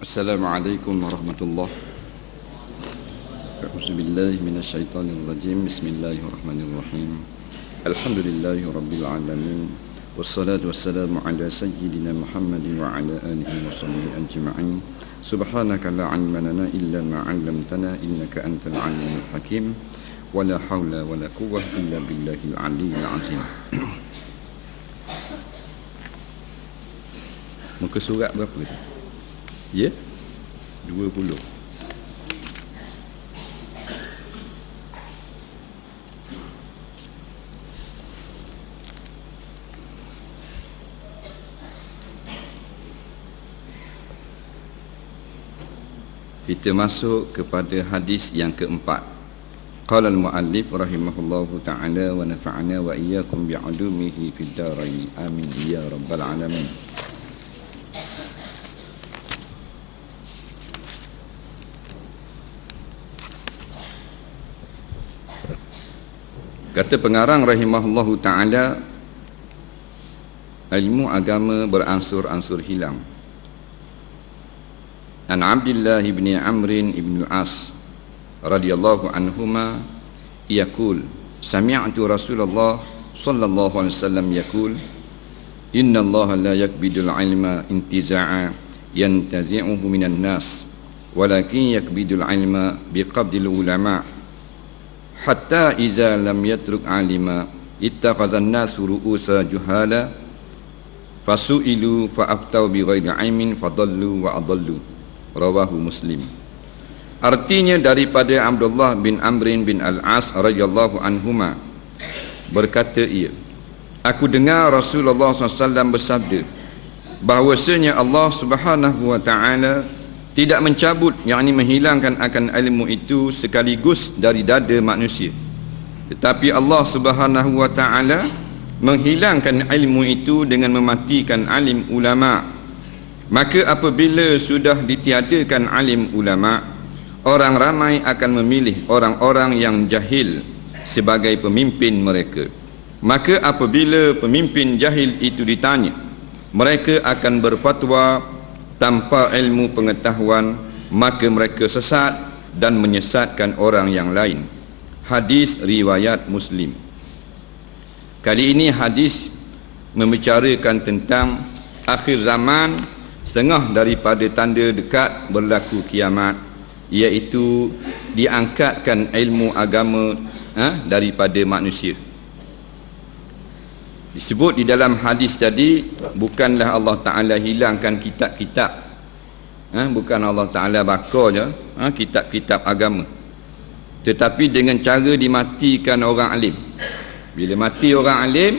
Assalamualaikum warahmatullahi wabarakatuh. A'udzubillahi minasyaitonirrajim. Bismillahirrahmanirrahim. Alhamdulillahi rabbil alamin. Wassalatu wassalamu ala sayyidina Muhammadin wa ala alihi wa sahbihi ajma'in. Subhanaka la ilma lana illa ma 'allamtana innaka antal alimul hakim. Wa la haula wa la quwwata illa billahil aliyyil azim. Muka surat berapa tu? Ya? 20. Kita masuk kepada hadis yang keempat. Qala al-muallif rahimahullahu ta'ala wa nafa'ana wa iyyakum bi'ulumihi fid dharain. Amin ya rabbal alamin. Kata pengarang rahimahullahu ta'ala, ilmu agama beransur-ansur hilang. An Abdullah bin Amr bin As radhiyallahu anhuma yaqul sami'tu Rasulullah sallallahu alaihi wasallam yaqul inna Allah la yakbidul ilma intiza'a yantazi'uhu minan nas walakin yakbidul ilma biqabdil ulama' hatta iza lam yatruk alima ittakhazan nasu ru'usa juhala fasu'ilu fa'aftau bi ghairi ilmin fadallu wa adallu. Rawahu Muslim. Artinya daripada Abdullah bin Amr bin Al-As radhiyallahu anhuma, berkata ia, aku dengar Rasulullah SAW bersabda bahawasanya Allah Subhanahu wa ta'ala tidak mencabut, yakni menghilangkan akan ilmu itu sekaligus dari dada manusia, tetapi Allah Subhanahu wa ta'ala menghilangkan ilmu itu dengan mematikan alim ulama. Maka apabila sudah ditiadakan alim ulama, orang ramai akan memilih orang-orang yang jahil sebagai pemimpin mereka. Maka apabila pemimpin jahil itu ditanya, mereka akan berfatwa tanpa ilmu pengetahuan, maka mereka sesat dan menyesatkan orang yang lain. Hadis riwayat Muslim. Kali ini hadis membicarakan tentang akhir zaman, setengah daripada tanda dekat berlaku kiamat, iaitu diangkatkan ilmu agama daripada manusia. Disebut di dalam hadis tadi, bukanlah Allah Ta'ala hilangkan kitab-kitab, bukan Allah Ta'ala bakar je kitab-kitab agama, tetapi dengan cara dimatikan orang alim. Bila mati orang alim,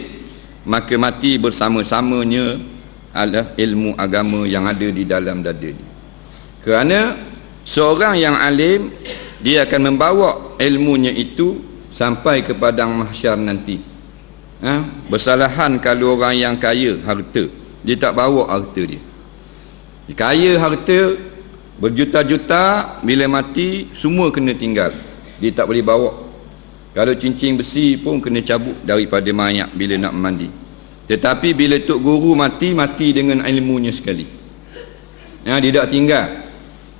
maka mati bersama-samanya adalah ilmu agama yang ada di dalam dada dia. Kerana seorang yang alim, dia akan membawa ilmunya itu sampai ke padang mahsyar nanti. Bersalahan kalau orang yang kaya harta, dia tak bawa harta dia. Dia kaya harta berjuta-juta, bila mati semua kena tinggal, dia tak boleh bawa. Kalau cincin besi pun kena cabut daripada mayat bila nak mandi. Tetapi bila Tok Guru mati, mati dengan ilmunya sekali. Dia tak tinggal.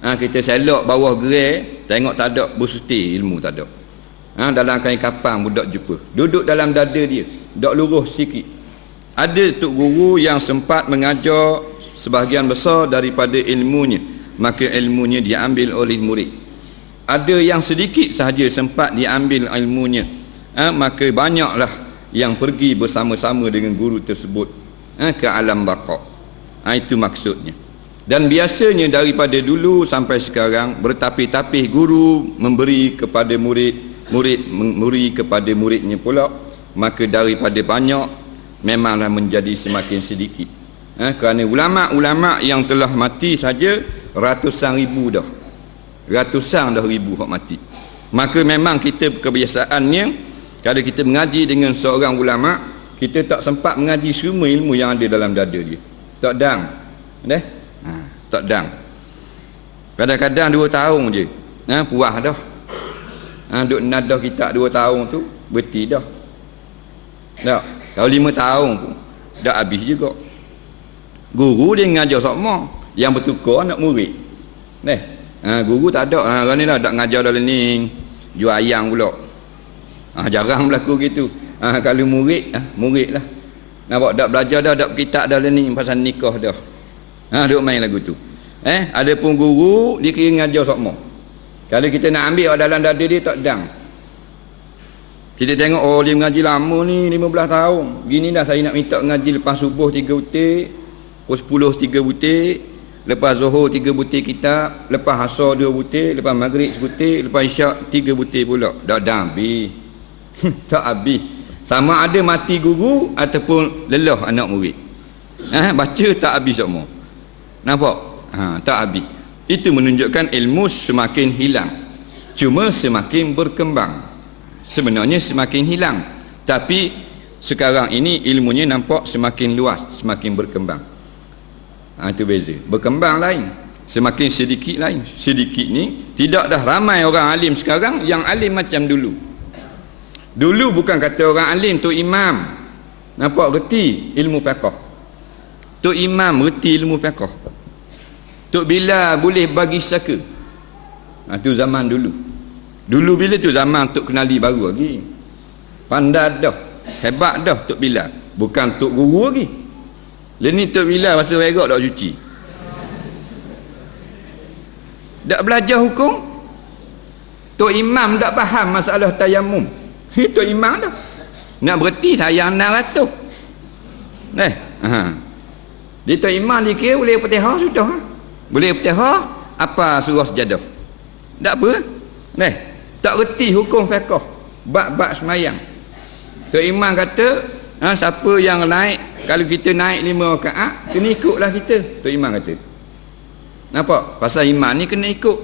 Kita selok bawah gerai, tengok tak ada bersutir, ilmu tak ada. Dalam kain kapang budak jumpa, duduk dalam dada dia, dak luruh sikit. Ada Tok Guru yang sempat mengajar sebahagian besar daripada ilmunya, maka ilmunya diambil oleh murid. Ada yang sedikit sahaja sempat diambil ilmunya, maka banyaklah yang pergi bersama-sama dengan guru tersebut ke alam baqa. Itu maksudnya. Dan biasanya daripada dulu sampai sekarang, bertapih-tapih guru memberi kepada murid, murid memberi kepada muridnya pula, maka daripada banyak memanglah menjadi semakin sedikit. Kerana ulama-ulama yang telah mati saja ratusan ribu dah. Ratusan dah ribu hak mati. Maka memang kita kebiasaannya, kalau kita mengaji dengan seorang ulama, kita tak sempat mengaji semua ilmu yang ada dalam dada dia. Tak dang. Tak dang. Kadang-kadang 2 tahun je, puas dah. Duk nadah kitab 2 tahun tu berhenti dah. Tak. Kalau 5 tahun pun dah habis juga. Guru dia mengajar sama, yang bertukar anak murid. Guru tak ada. Orang ni lah tak ngajar dalam ni. Jual ayam pula. Jarang berlaku gitu. Kalau murid lah. Nampak tak belajar dah, tak kitab dalam ni pasal nikah dah. Duk main lagu tu. Ada pun guru dia kira ngajar sokmo. Kalau kita nak ambil dalam dada dia tak dang. Kita tengok dia mengaji lama ni 15 tahun. Gini dah saya nak minta mengaji lepas subuh 3 butir, pukul 10 3 butir, lepas zuhur 3 butir kitab, lepas asar 2 butir, lepas maghrib 1 butir, lepas isyak 3 butir pula. Tak habis. Tak habis. Sama ada mati guru ataupun lelah anak murid. Baca tak habis semua. Nampak? Tak habis. Itu menunjukkan ilmu semakin hilang. Cuma semakin berkembang. Sebenarnya semakin hilang. Tapi sekarang ini ilmunya nampak semakin luas, semakin berkembang. Itu beza. Berkembang lain, semakin sedikit lain. Sedikit ni tidak dah ramai orang alim sekarang yang alim macam dulu. Dulu bukan kata orang alim tu imam. Nampak reti ilmu fiqh. Tu imam reti ilmu fiqh. Tu bila boleh bagi saka. Tu zaman dulu. Dulu bila tu zaman Tok Kenali baru lagi. Pandai dah, hebat dah Tok Bilal. Bukan Tok Guru lagi. Ni Tok Bilal masa berak tak cuci. Tak belajar hukum. Tok Imam tak faham masalah tayamum. Tok Imam dah. Nak berhenti sayang 600. Dia Tok Imam dia kira boleh Fatihah sudah. Boleh Fatihah apa surah sejadah. Tak apa. Tak reti hukum fiqh, bab-bab semayang. Tok Imam kata, siapa yang naik, kalau kita naik 5 rakaat, kena ikutlah kita. Tok Imam kata. Nampak? Pasal imam ni kena ikut.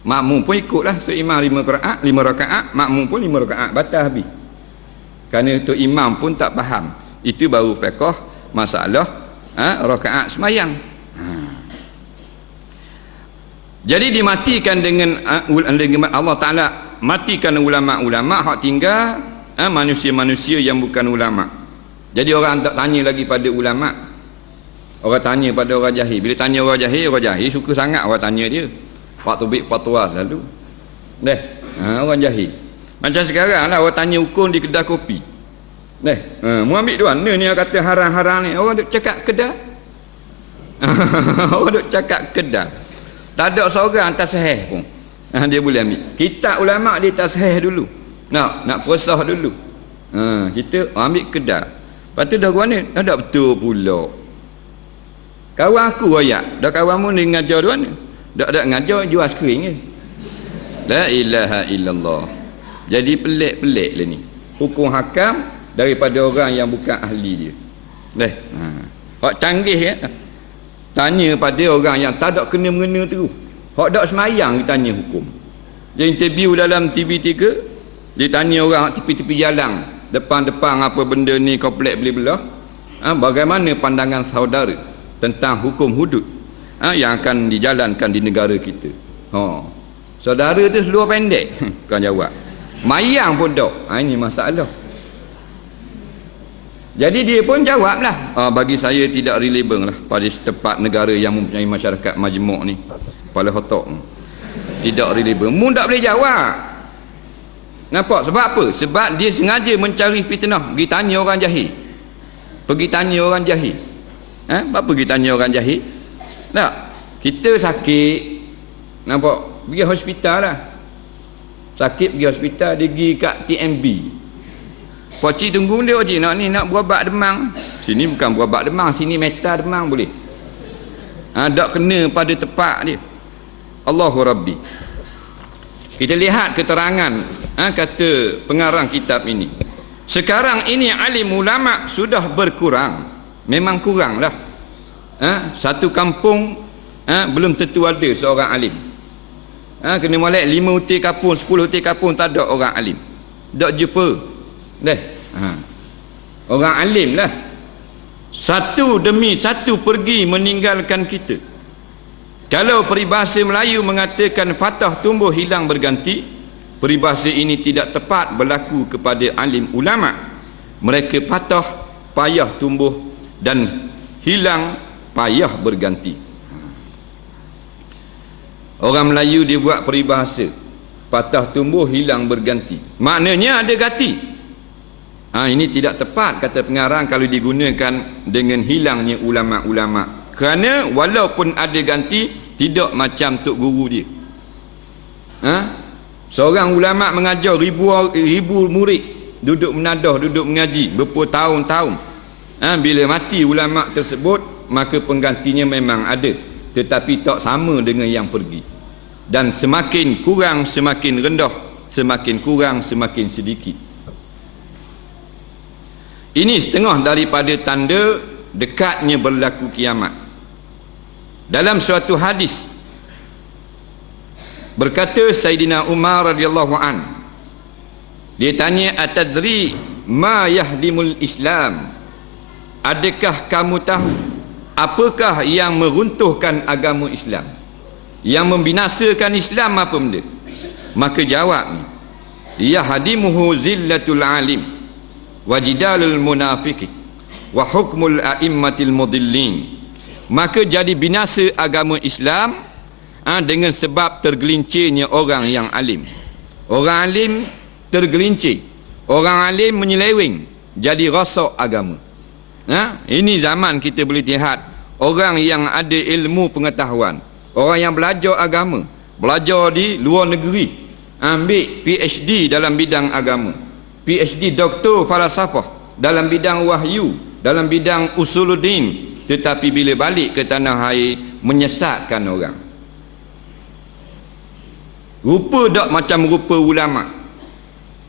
Makmum pun ikutlah. Tok Imam 5 rakaat, makmum pun 5 rakaat, batal habis. Kerana Tok Imam pun tak faham. Itu baru fiqh masalah rakaat semayang. Jadi dimatikan dengan Allah Ta'ala matikan ulama-ulama hak tinggal manusia-manusia yang bukan ulama. Jadi orang tak tanya lagi pada ulama. Orang tanya pada orang jahil. Bila tanya orang jahil suka sangat orang tanya dia. Pak tubik fatwa selalu. Orang jahil. Macam sekarang lah orang tanya hukum di kedai kopi. Mu ambil duan ni yang kata haram-haram ni. Orang duk cakap kedai. Orang duk cakap kedai. Tak ada seorang tasahih pun. Dia boleh ambil. Kitab ulama dia tasahih dulu. Nak prosah dulu. Kita ambil kedai. Lepas tu dah mana? Dah betul pula. Kawan aku royak. Dah kawanmu ni ngajar dia mana? Dah ngajar jual skrin je. La ilaha illallah. Jadi pelik-pelik lah ni. Hukum hakam daripada orang yang bukan ahli dia. Hak canggih ya. Tanya pada orang yang tak ada kena-mengena tu. Hak dak semayang dia tanya hukum. Dia interview dalam TV3, dia tanya orang tepi-tepi jalan, depan-depan apa benda ni komplek beli belah. Bagaimana pandangan saudara tentang hukum hudud yang akan dijalankan di negara kita. Saudara tu seluar pendek. Kan jawab. Mayang pun dak. Ini masalah. Jadi dia pun jawablah, bagi saya tidak relevan lah pada tempat negara yang mempunyai masyarakat majmuk ni. Kepala otak tidak relevan. Mu tak boleh jawab. Nampak? Sebab apa? Sebab dia sengaja mencari fitnah. Pergi tanya orang jahil. Apa pergi tanya orang jahil? Tak. Kita sakit. Nampak? Pergi hospital lah. Sakit pergi hospital, dia pergi kat TMB. Pakcik tunggu dia, pakcik nak berubat demam. Sini bukan berubat demam, sini meta demam boleh. Tak kena pada tepat dia. Allahu Rabbi. Kita lihat keterangan kata pengarang kitab ini. Sekarang ini alim ulama sudah berkurang. Memang kurang lah. Satu kampung belum tentu ada seorang alim. Kena molek 5 utir kampung, 10 utir kampung tak ada orang alim. Tak jumpa. Orang alim lah. Satu demi satu pergi meninggalkan kita. Kalau peribahasa Melayu mengatakan patah tumbuh hilang berganti, peribahasa ini tidak tepat berlaku kepada alim ulama. Mereka patah payah tumbuh dan hilang payah berganti. Orang Melayu dia buat peribahasa, patah tumbuh hilang berganti. Maknanya ada ganti. Ini tidak tepat kata pengarang kalau digunakan dengan hilangnya ulama-ulama. Kerana walaupun ada ganti, tidak macam tok guru dia. Seorang ulama mengajar ribu murid, duduk menadah, duduk mengaji berpuluh-tahun. Bila mati ulama tersebut, maka penggantinya memang ada, tetapi tak sama dengan yang pergi. Dan semakin kurang semakin rendah, semakin kurang semakin sedikit. Ini setengah daripada tanda dekatnya berlaku kiamat. Dalam suatu hadis berkata Sayyidina Umar radhiyallahu an, dia tanya, atadri ma yahdimul Islam? Adakah kamu tahu apakah yang meruntuhkan agama Islam? Yang membinasakan Islam apa benda? Maka jawabnya, yahdimuhu zillatul alim wa jidalul munafiqi wa hukmul a'immatil mudillin. Maka jadi binasa agama Islam dengan sebab tergelincirnya orang yang alim. Orang alim tergelincir, orang alim menyeleweng, jadi rosak agama. Ini zaman kita boleh lihat orang yang ada ilmu pengetahuan, orang yang belajar agama, belajar di luar negeri, ambil PhD dalam bidang agama, PhD doktor falsafah dalam bidang wahyu, dalam bidang usuluddin, tetapi bila balik ke tanah air menyesatkan orang. Rupa tak macam rupa ulama.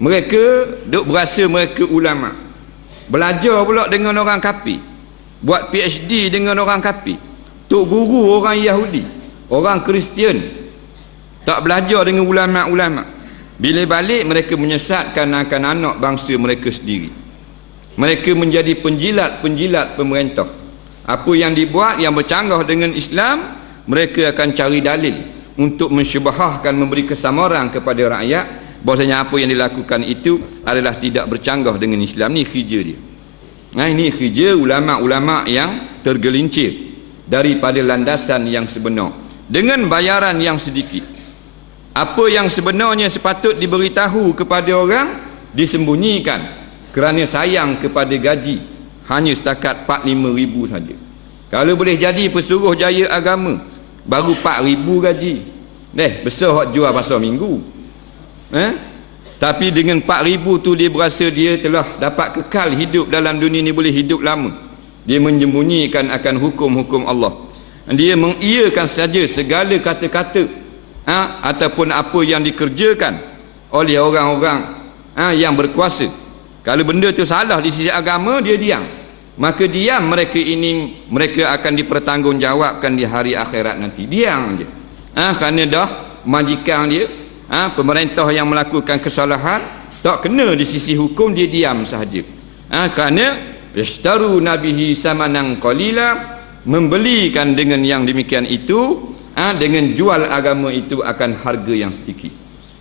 Mereka duk berasa mereka ulama, belajar pula dengan orang kafir, buat PhD dengan orang kafir, tok guru orang Yahudi, orang Kristian, tak belajar dengan ulama-ulama. Bila balik mereka menyesatkan akan anak bangsa mereka sendiri. Mereka menjadi penjilat-penjilat pemerintah. Apa yang dibuat yang bercanggah dengan Islam, mereka akan cari dalil untuk mensyubahahkan, memberi kesamaran kepada rakyat bahwasanya apa yang dilakukan itu adalah tidak bercanggah dengan Islam. Ni kerja dia. Ini kerja ulama-ulama yang tergelincir daripada landasan yang sebenar dengan bayaran yang sedikit. Apa yang sebenarnya sepatut diberitahu kepada orang disembunyikan kerana sayang kepada gaji hanya setakat 4-5 ribu saja. Kalau boleh jadi pesuruh jaya agama baru 4 ribu gaji, besar hak jual pasar minggu. Tapi dengan 4 ribu tu dia berasa dia telah dapat kekal hidup dalam dunia ni, boleh hidup lama. Dia menyembunyikan akan hukum-hukum Allah. Dia mengiyakan saja segala kata-kata ataupun apa yang dikerjakan oleh orang-orang yang berkuasa. Kalau benda tu salah di sisi agama, dia diam. Maka diam mereka akan dipertanggungjawabkan di hari akhirat nanti. Diam je. Kerana dah majikan dia, pemerintah yang melakukan kesalahan, tak kena di sisi hukum, dia diam sahaja. Kerana yashtaru nabihi samanan qalila, membelikan dengan yang demikian itu, dengan jual agama itu akan harga yang sedikit.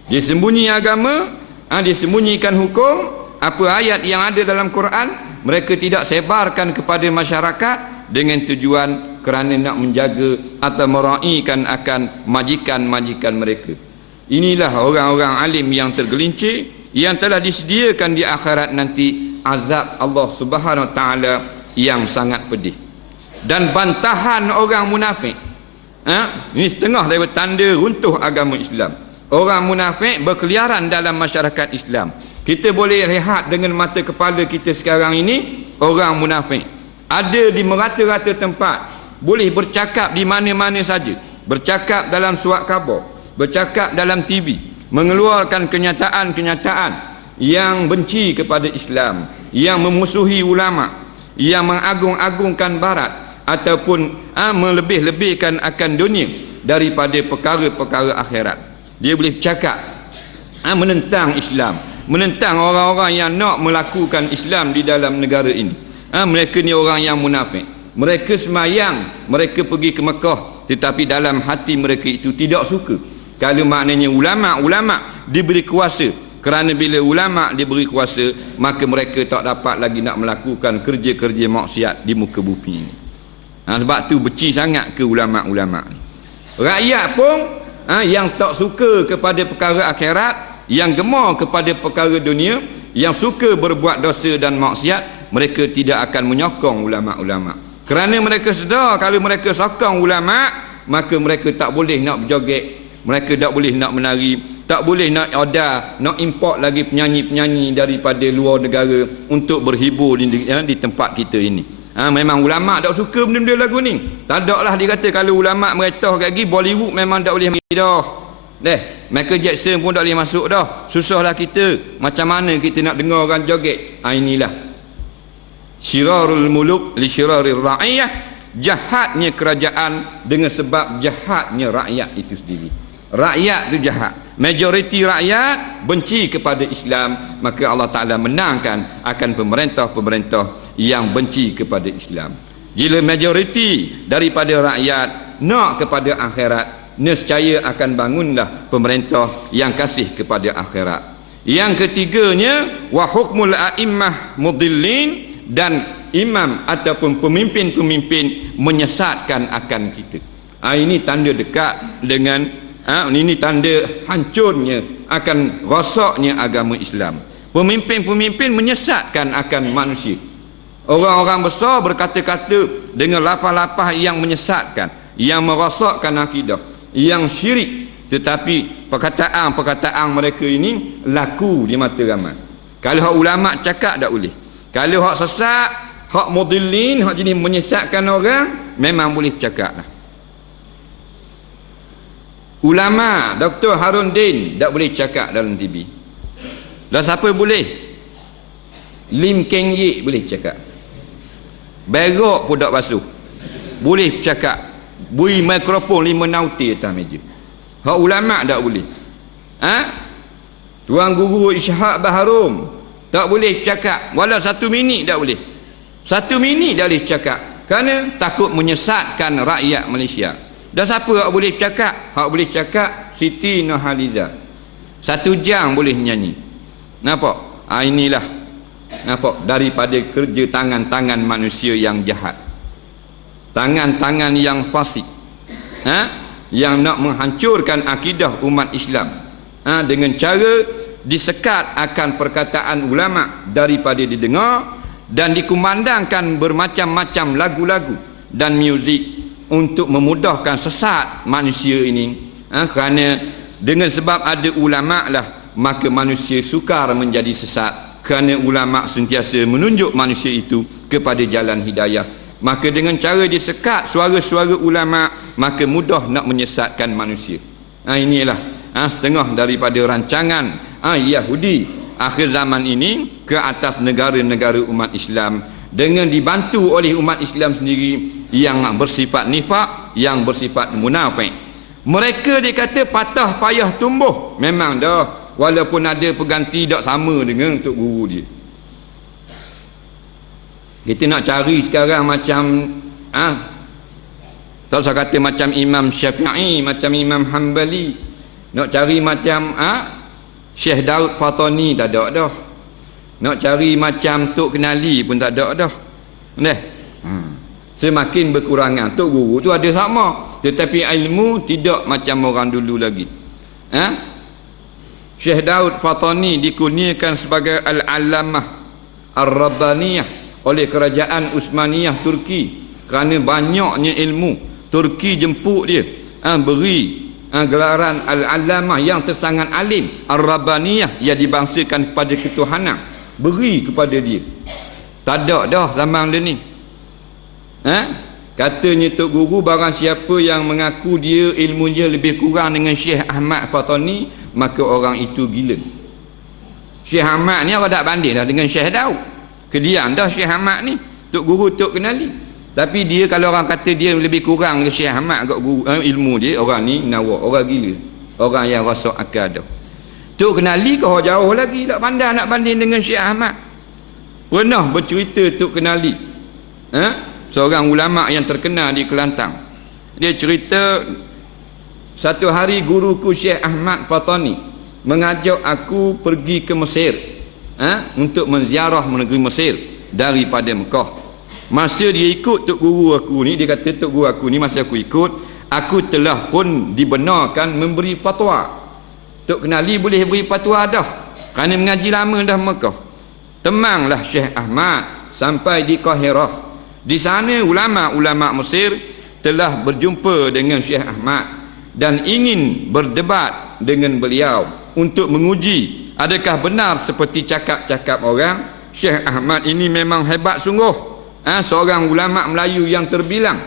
Dia sembunyi agama, dia sembunyikan hukum. Apa ayat yang ada dalam Quran mereka tidak sebarkan kepada masyarakat dengan tujuan kerana nak menjaga atau meraihkan akan majikan-majikan mereka. Inilah orang-orang alim yang tergelincir, yang telah disediakan di akhirat nanti azab Allah Subhanahu Wa Taala yang sangat pedih. Dan bantahan orang munafik, ini setengah daripada tanda runtuh agama Islam. Orang munafik berkeliaran dalam masyarakat Islam. Kita boleh lihat dengan mata kepala kita sekarang ini, orang munafik ada di merata-rata tempat, boleh bercakap di mana-mana saja, bercakap dalam surat khabar, bercakap dalam TV, mengeluarkan kenyataan-kenyataan yang benci kepada Islam, yang memusuhi ulama, yang mengagung-agungkan barat ataupun melebih-lebihkan akan dunia daripada perkara-perkara akhirat. Dia boleh bercakap menentang Islam, menentang orang-orang yang nak melakukan Islam di dalam negara ini. Mereka ni orang yang munafik. Mereka semayang, mereka pergi ke Mekah, tetapi dalam hati mereka itu tidak suka kalau maknanya ulama-ulama diberi kuasa. Kerana bila ulama diberi kuasa, maka mereka tak dapat lagi nak melakukan kerja-kerja maksiat di muka bumi ini. Sebab tu benci sangat ke ulama-ulama ni. Rakyat pun yang tak suka kepada perkara akhirat, yang gemar kepada perkara dunia, yang suka berbuat dosa dan maksiat, mereka tidak akan menyokong ulama-ulama. Kerana mereka sedar kalau mereka sokong ulama, maka mereka tak boleh nak berjoget, mereka tak boleh nak menari, tak boleh nak nak import lagi penyanyi-penyanyi daripada luar negara untuk berhibur di tempat kita ini. Memang ulama tak suka benda-benda lagu ni. Tak ada lah dia kata kalau ulama meretah lagi Bollywood memang tak boleh mari dah. Michael Jackson pun tak boleh masuk dah. Susahlah kita. Macam mana kita nak dengar orang joget? Inilah syirarul muluk li syirarir ra'iyah, jahatnya kerajaan dengan sebab jahatnya rakyat itu sendiri. Rakyat itu jahat. Majoriti rakyat benci kepada Islam, maka Allah Ta'ala menangkan akan pemerintah-pemerintah yang benci kepada Islam. Bila majoriti daripada rakyat nak kepada akhirat, nescaya akan bangunlah pemerintah yang kasih kepada akhirat. Yang ketiganya, wa hukmul a'immah mudillin, dan imam ataupun pemimpin-pemimpin menyesatkan akan kita. Ini tanda dekat dengan ini tanda hancurnya akan rosaknya agama Islam. Pemimpin-pemimpin menyesatkan akan manusia. Orang-orang besar berkata-kata dengan lapah-lapah yang menyesatkan, yang merosakkan akidah, yang syirik, tetapi perkataan-perkataan mereka ini laku di mata ramai. Kalau hak ulama cakap tak boleh. Kalau hak sesat, hak mudillin, hak jenis menyesatkan orang, memang boleh cakap lah. Ulama Dr. Harun Din tak boleh cakap dalam TV. Dan siapa boleh? Lim Keng Yik boleh cakap. Berok pun tak basuh, boleh cakap. Bui mikrofon 5 nauti atas meja. Hak ulama tak boleh. Tuan Guru Ishaq Baharum tak boleh cakap. Walau 1 minit tak boleh. 1 minit tak boleh cakap. Kerana takut menyesatkan rakyat Malaysia. Dan siapa hak boleh cakap? Hak boleh cakap Siti Nurhaliza. 1 jam boleh nyanyi. Nampak? Inilah nampak daripada kerja tangan-tangan manusia yang jahat. Tangan-tangan yang fasik. Yang nak menghancurkan akidah umat Islam. Dengan cara disekat akan perkataan ulama daripada didengar dan dikumandangkan bermacam-macam lagu-lagu dan muzik untuk memudahkan sesat manusia ini. Kerana dengan sebab ada ulama lah, maka manusia sukar menjadi sesat. Kerana ulama sentiasa menunjuk manusia itu kepada jalan hidayah. Maka dengan cara disekat suara-suara ulama, maka mudah nak menyesatkan manusia. Inilah setengah daripada rancangan Yahudi akhir zaman ini ke atas negara-negara umat Islam, dengan dibantu oleh umat Islam sendiri yang bersifat nifak, yang bersifat munafik. Mereka dikata patah payah tumbuh. Memang dah, walaupun ada pengganti tak sama dengan Tok Guru dia. Kita nak cari sekarang macam tak usah kata macam Imam Syafi'i, macam Imam Hanbali. Nak cari macam Syekh Daud Fatani tak ada dah. Nak cari macam Tok Kenali pun tak ada dah. Semakin berkurangan. Tok Guru tu ada sama, tetapi ilmu tidak macam orang dulu lagi. Syekh Daud Fatani dikurniakan sebagai Al-Allamah Ar-Rabbaniyah oleh kerajaan Uthmaniyah Turki. Kerana banyaknya ilmu, Turki jemput dia, beri gelaran Al-Allamah yang tersangat alim. Ar-Rabbaniyah yang dibangsakan kepada ketuhanan, beri kepada dia. Tak ada dah zaman dia ni. Katanya Tok Guru, barang siapa yang mengaku dia ilmunya lebih kurang dengan Syekh Ahmad Fatani, maka orang itu gila. Syekh Ahmad ni orang tak banding dah dengan Syekh Daud. Kediam dah Syekh Ahmad ni, Tok Guru Tok Kenali. Tapi dia kalau orang kata dia lebih kurang dengan Syekh Ahmad kat guru, ilmu dia, orang ni nawak, orang gila, orang yang rosak akal dah. Tok Kenali kau jauh lagi, tak pandai nak banding dengan Syekh Ahmad. Pernah bercerita Tok Kenali, seorang ulama yang terkenal di Kelantan. Dia cerita, satu hari guruku Syekh Ahmad Fatani mengajak aku pergi ke Mesir untuk menziarah negeri Mesir daripada Mekah. Masa dia ikut Tok Guru aku ni, dia kata Tok Guru aku ni masa aku ikut, aku telah pun dibenarkan memberi fatwa. Tok Kenali boleh beri fatwa dah, kerana mengaji lama dah Mekah. Temanglah Syekh Ahmad sampai di Qahirah. Di sana ulama-ulama Mesir telah berjumpa dengan Syekh Ahmad dan ingin berdebat dengan beliau untuk menguji adakah benar seperti cakap-cakap orang, Syekh Ahmad ini memang hebat sungguh, seorang ulama Melayu yang terbilang.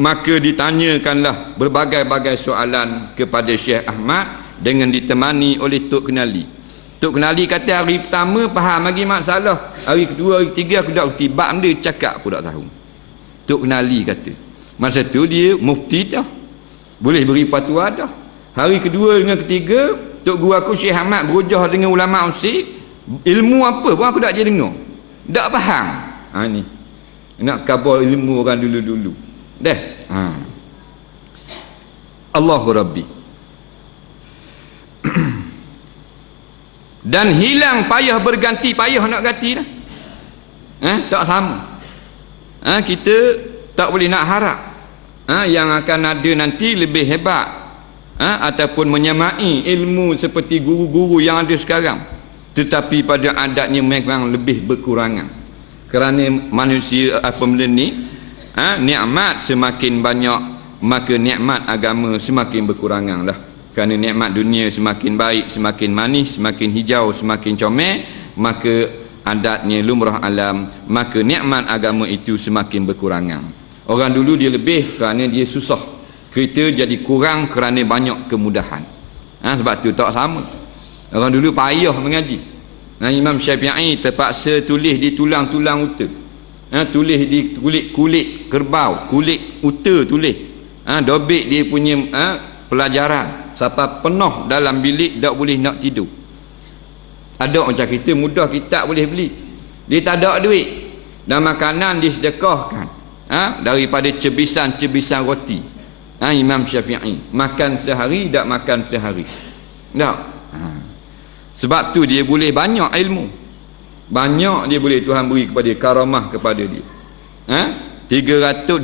Maka ditanyakanlah berbagai-bagai soalan kepada Syekh Ahmad dengan ditemani oleh Tok Kenali. Tok Kenali kata hari pertama faham lagi masalah, hari kedua, hari ketiga aku tak reti, bab dia cakap aku tak tahu. Tok Kenali kata masa tu dia mufti dah, boleh beri fatwa dah. Hari kedua dengan ketiga Tok Guru aku Syekh Ahmad berhujah dengan ulama Mesir, ilmu apa pun aku tak je dengar, tak faham. Ni nak kabur ilmu orang dulu-dulu dah. Allahu Rabbi. Dan hilang payah berganti payah nak ganti dah. Tak sama. Kita tak boleh nak harap yang akan ada nanti lebih hebat ataupun menyamai ilmu seperti guru-guru yang ada sekarang, tetapi pada adatnya memang lebih berkurangan. Kerana manusia benda ni nikmat semakin banyak, maka nikmat agama semakin berkurangan lah. Kerana nikmat dunia semakin baik, semakin manis, semakin hijau, semakin comel, maka adatnya lumrah alam, maka nikmat agama itu semakin berkurangan. Orang dulu dia lebih kerana dia susah, kita jadi kurang kerana banyak kemudahan. Sebab tu tak sama. Orang dulu payah mengaji. Imam Syafi'i terpaksa tulis di tulang-tulang unta, tulis di kulit kerbau, kulit unta tulis, dobik dia punya pelajaran sampai penuh dalam bilik, tak boleh nak tidur. Ada macam kita mudah kita boleh beli, dia tak ada duit, dan makanan disedekahkan daripada cebisan-cebisan roti. Imam Syafi'i makan sehari, tak makan sehari tak. Sebab tu dia boleh banyak ilmu, banyak dia boleh Tuhan beri kepada karamah kepada dia. 200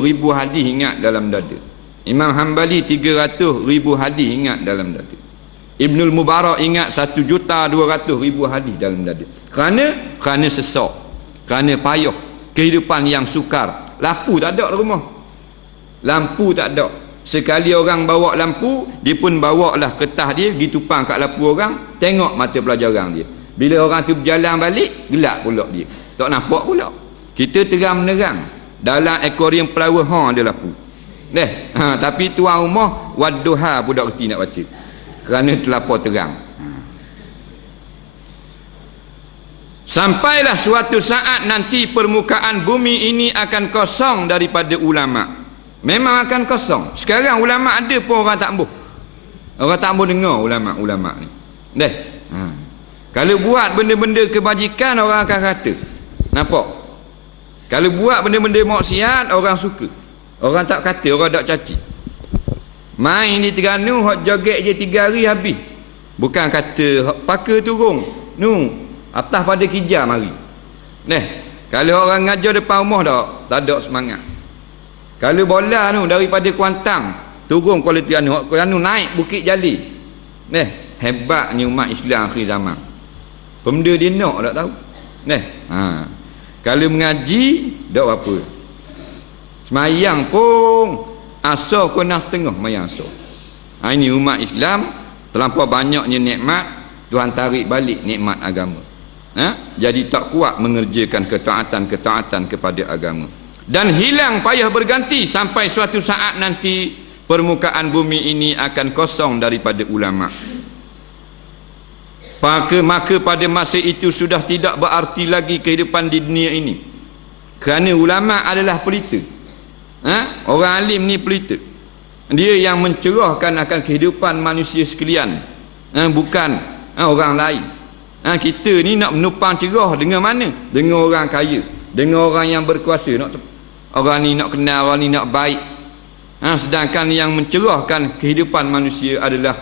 ribu hadis ingat dalam dada. Imam Hanbali 300 ribu hadis ingat dalam dada. Ibnul Mubarak ingat 1,200,000 hadis dalam dada. Kerana sesak, kerana payah, kehidupan yang sukar. Lampu tak ada rumah, lampu tak ada. Sekali orang bawa lampu, dia pun bawa lah kertas dia, pergi tupang kat lampu orang, tengok mata pelajaran dia. Bila orang tu berjalan balik, gelap pula dia, tak nampak pula. Kita terang menerang dalam akuarium pelawa ada lampu tapi tuan rumah wadduha pun tak reti nak baca kerana terlampau terang. Sampailah suatu saat nanti permukaan bumi ini akan kosong daripada ulama. Memang akan kosong. Sekarang ulama ada pun orang tak ambuh, orang tak ambuh dengar ulama-ulama ni Kalau buat benda-benda kebajikan, orang akan kata, nampak? Kalau buat benda-benda maksiat, orang suka, orang tak kata, orang tak caci. Main di Terengganu, hak joget je 3 hari habis. Bukan kata hak paka turun atas pada kijam mari. Kalau orang ngajar depan rumah tak ada semangat. Kalau bola daripada Kuantan turun Kuala Terengganu naik Bukit Jalil. Hebatnya umat Islam akhir zaman. Pemda dia nak tak tahu. Kalau mengaji tak apa. Semayang pun asal kau 6.30 mayang asal. Ini umat Islam terlampau banyaknya nikmat, Tuhan tarik balik nikmat agama. Jadi tak kuat mengerjakan ketaatan kepada agama. Dan hilang payah berganti sampai suatu saat nanti permukaan bumi ini akan kosong daripada ulama. Maka pada masa itu sudah tidak berarti lagi kehidupan di dunia ini. Kerana ulama adalah pelita. Orang alim ni pelita. Dia yang mencerahkan akan kehidupan manusia sekalian, bukan orang lain. Kita ni nak menupang cerah dengan mana? Dengan orang kaya, dengan orang yang berkuasa. Orang ni nak kenal, orang ni nak baik. Sedangkan yang mencerahkan kehidupan manusia adalah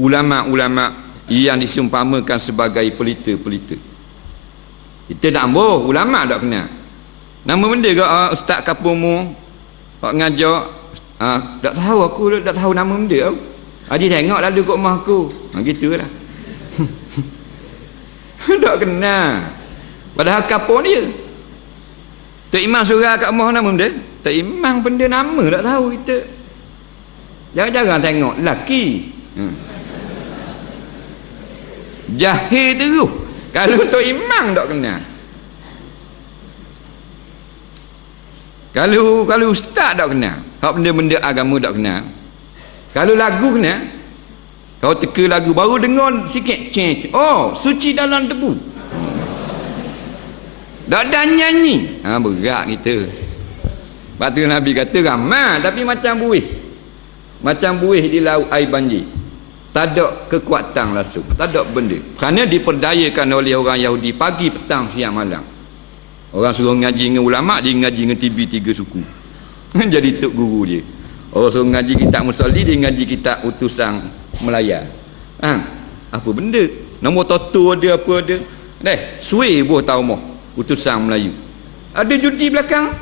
ulama-ulama yang disumpamakan sebagai pelita-pelita. Kita tak ambuh, ulama tak kenal. Nama benda ke ustaz kapumu, pak ngajar Tak tahu, aku tak tahu nama dia. Dia tengok lalu kat rumah aku. Gitulah. Tak kenal. Padahal kapur dia. Tok Imam surah kat rumah nama dia. Tok Imam benda nama tak tahu kita. Jangan-jangan tengok lelaki. Jahil terus. Kalau Tok Imam tak kenal. Kalau ustaz tak kenal. Hak benda-benda agama tak kenal. Kalau lagu kenal. Kau teka lagu baru dengar sikit. Oh, suci dalam debu. Tak ada nyanyi. Berat kita. Sebab tu Nabi kata ramai tapi macam buih. Macam buih di laut air banjir. Tak ada kekuatan langsung. Tak ada benda. Kerana diperdayakan oleh orang Yahudi pagi, petang, siang, malam. Orang suruh ngaji dengan ulama', dia ngaji dengan TV 3 suku. Jadi tok guru dia. Orang suruh ngaji kitab Musalli, dia ngaji kitab utusan Melaya. Apa benda? Nombor toto ada apa ada. Suai buah taumah utusan Melayu. Ada judi belakang?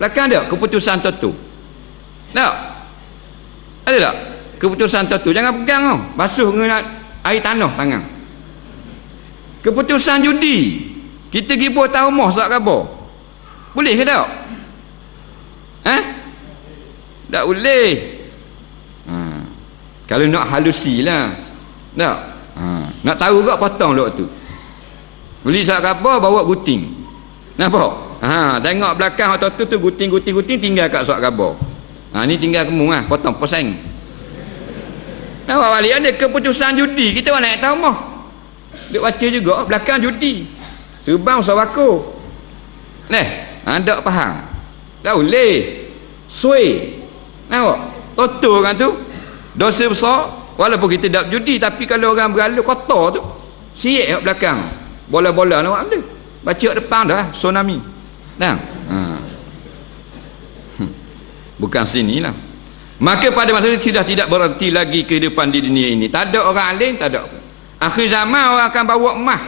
Belakang ada keputusan toto. Tak? Ada tak? Keputusan toto. Jangan pegang tau. Basuh dengan air tanah tangan. Keputusan judi. Kita pergi buat taumah sak khabar. Boleh ke tak? Tak boleh. Kalau nak halusi lah. Tak? Nak tahu tak potong lok tu. Beli sak khabar bawa guting. Nampak? Tengok belakang atau tu guting tinggal kat sak khabar. Ni tinggal kemu lah, potong peseng. Nampak balik ada keputusan judi. Kita orang nak tahu mah. Dia baca juga belakang judi. Sebang sawako. Tak faham. Tak boleh. Suai. Nampak? Toto kan tu. Dosa besar. Walaupun kita tak judi, tapi kalau orang berlalu kotor tu, siap kat belakang. Bola-bola nampak benda. Baca kat depan dah. Tsunami. Bukan sini lah. Maka pada masa itu sudah tidak berarti lagi kehidupan di dunia ini. Tak ada orang alim, tak ada. Akhir zaman orang akan bawa emas.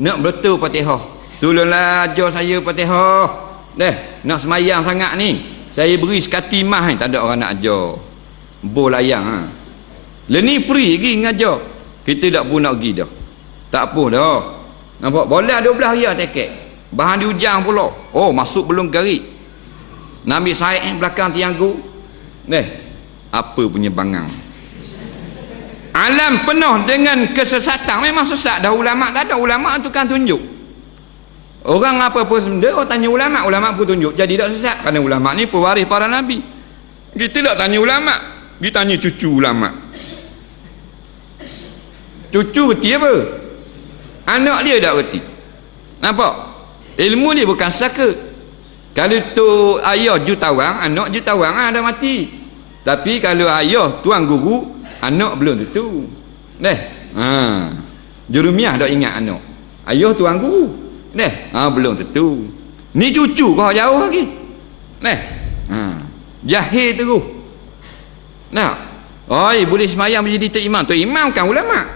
Nak betul Fatihah. Tolonglah ajar saya Fatihah. Nak semayang sangat ni. Saya beri sekati emas ni. Tak ada orang nak ajar. Layang. Ni free pergi ngajar. Kita tak pun nak pergi dah. Tak apa dah. Nampak? Bola 12 riyal tiket. Bahan diujang pula. Oh, masuk belum garik. Nabi Said belakang tianggu. Apa punya bangang. Alam penuh dengan kesesatan. Memang sesat dah. Ulama' tak ada. Ulama' tu kan tunjuk. Orang apa-apa benda, orang tanya ulama'. Ulama' pun tunjuk. Jadi tak sesat. Kerana ulama' ni pewaris para Nabi. Kita tak tanya ulama'. Dia tanya cucu ulama'. Cucu reti apa? Anak dia tak reti. Nampak? Ilmu dia bukan saka. Kalau tu ayah jutawan, anak jutawan dah mati. Tapi kalau ayah tuan guru, anak belum tentu. Jurumiah tak ingat anak. Ayah tuan guru. Belum tentu. Ni cucu kau jauh lagi. Jahil terus. Boleh semayang menjadi tok imam. Tok imam kan ulama'.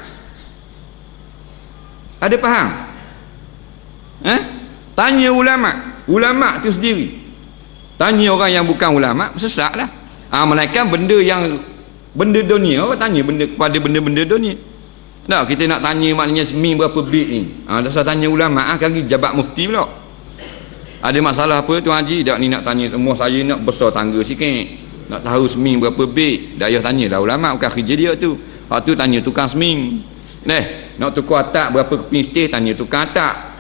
Ada faham? Tanya ulama' tu sendiri. Tanya orang yang bukan ulama' sesatlah. Melainkan benda dunia. Orang tanya kepada benda-benda dunia. Tak, kita nak tanya maknanya seming berapa bit ni. Dah usah tanya ulama'. Kali jabat mufti pula. Ada masalah apa Tuan Haji? Tak, ni nak tanya semua saya nak besar tangga sikit. Nak tahu seming berapa bit. Dah payah tanya dah ulama'. Bukan kerja dia tu. Hak tu tanya tukang seming. Nak tukar atak berapa keping setih, tanya tukang atak.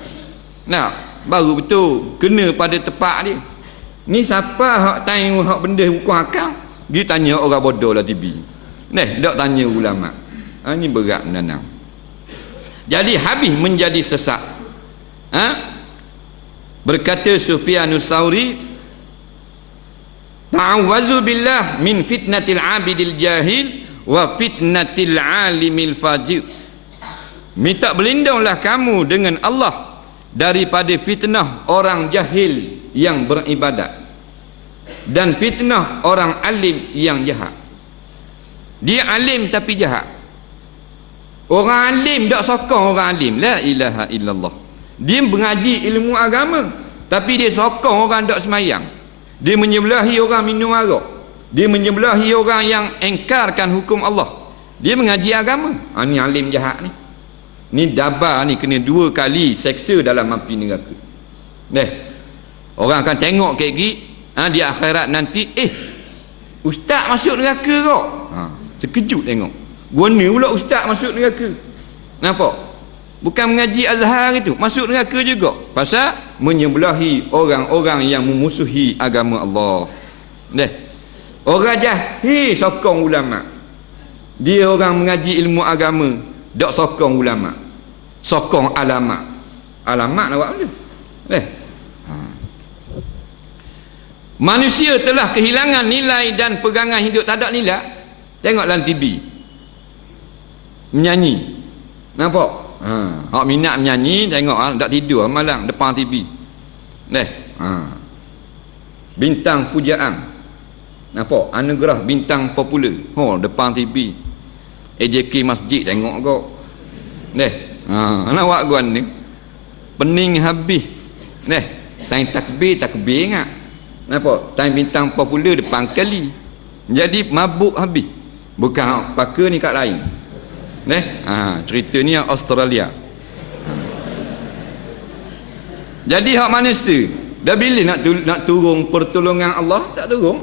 Baru betul. Kena pada tepat dia. Ni siapa hak tanya hak benda hukum akal? Dia tanya orang bodoh lah TV. Tak tanya ulama'. Ni berat menanam. Jadi habis menjadi sesat. Berkata Sufyanus Tsauri, ta'awwazu billah min fitnatil abidil jahil wa fitnatil alimil fajir. Minta berlindunglah kamu dengan Allah daripada fitnah orang jahil yang beribadat dan fitnah orang alim yang jahat. Dia alim tapi jahat. Orang alim tak sokong orang alim. La ilaha illallah. Dia mengaji ilmu agama tapi dia sokong orang tak semayang. Dia menyebelahi orang minum arak. Dia menyebelahi orang yang engkarkan hukum Allah. Dia mengaji agama. Ni alim jahat ni. Ni dabar ni kena 2 kali seksa dalam api neraka. Orang akan tengok ke gigi, di akhirat nanti, ustaz masuk neraka kok. Terkejut tengok. Guna pula ustaz masuk neraka. Nampak? Bukan mengaji azhar itu, masuk neraka juga. Pasal menyebelahi orang-orang yang memusuhi agama Allah. Orang jahil sokong ulama. Dia orang mengaji ilmu agama, dak sokong ulama. Sokong alamat. Alamat nak buat macam mana? Manusia telah kehilangan nilai dan pegangan hidup. Tak ada nilai. Tengok dalam TV menyanyi, nampak? Hak minat menyanyi, tengok tak tidur malam depan TV. Bintang pujaan, nampak? Anugerah bintang popular, depan TV. AJK masjid tengok kau. Nak buat guan ni pening habis. Time takbir ingat. Nampak? Time bintang popular depan kali. Jadi mabuk habis. Bukan pakar ni kat lain. Cerita ni Australia. Jadi hak manusia dah bila nak turun pertolongan Allah, tak turun.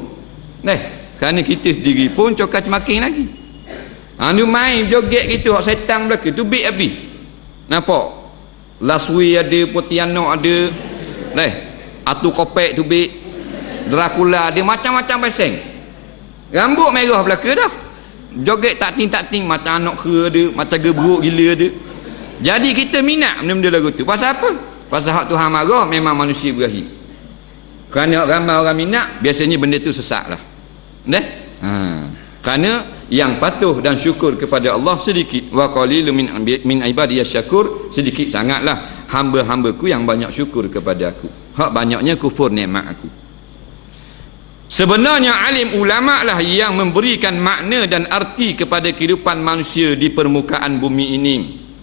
Kerana kita sendiri pun cokak makin lagi. Anu main joget gitu, hak setan belaka tu big habis. Nampak? Laswi ada, Potiano ada. Atu Kopek tu big. Dracula ada, macam-macam pasang. Rambut merah belaka dah. Joget tak ting macam anak kera ada, macam gebruk gila ada. Jadi kita minat benda-benda lagu tu. Pasal apa? Pasal hak Tuhan marah memang manusia berakhir. Kerana ramai orang minat, biasanya benda tu sesat lah. Kerana yang patuh dan syukur kepada Allah sedikit. Wa qalilun min ibadiyas syakur, sedikit sangatlah hamba-hambaku yang banyak syukur kepada aku. Hak banyaknya kufur nikmat aku. Sebenarnya alim ulama lah yang memberikan makna dan arti kepada kehidupan manusia di permukaan bumi ini,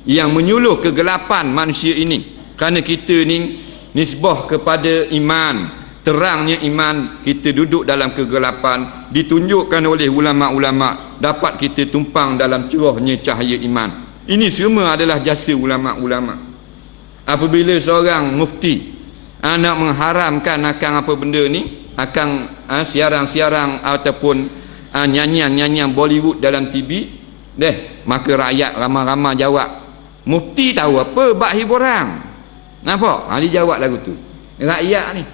yang menyuluh kegelapan manusia ini. Kerana kita ni nisbah kepada iman, terangnya iman, kita duduk dalam kegelapan, ditunjukkan oleh ulama-ulama, dapat kita tumpang dalam cerahnya cahaya iman. Ini semua adalah jasa ulama-ulama. Apabila seorang mufti nak mengharamkan akan apa benda ni, akan siaran-siaran ataupun nyanyian-nyanyian Bollywood dalam TV, maka rakyat ramai-ramai jawab, mufti tahu apa bab hiburan. Nampak? Dia jawab lagu tu. Rakyat ni,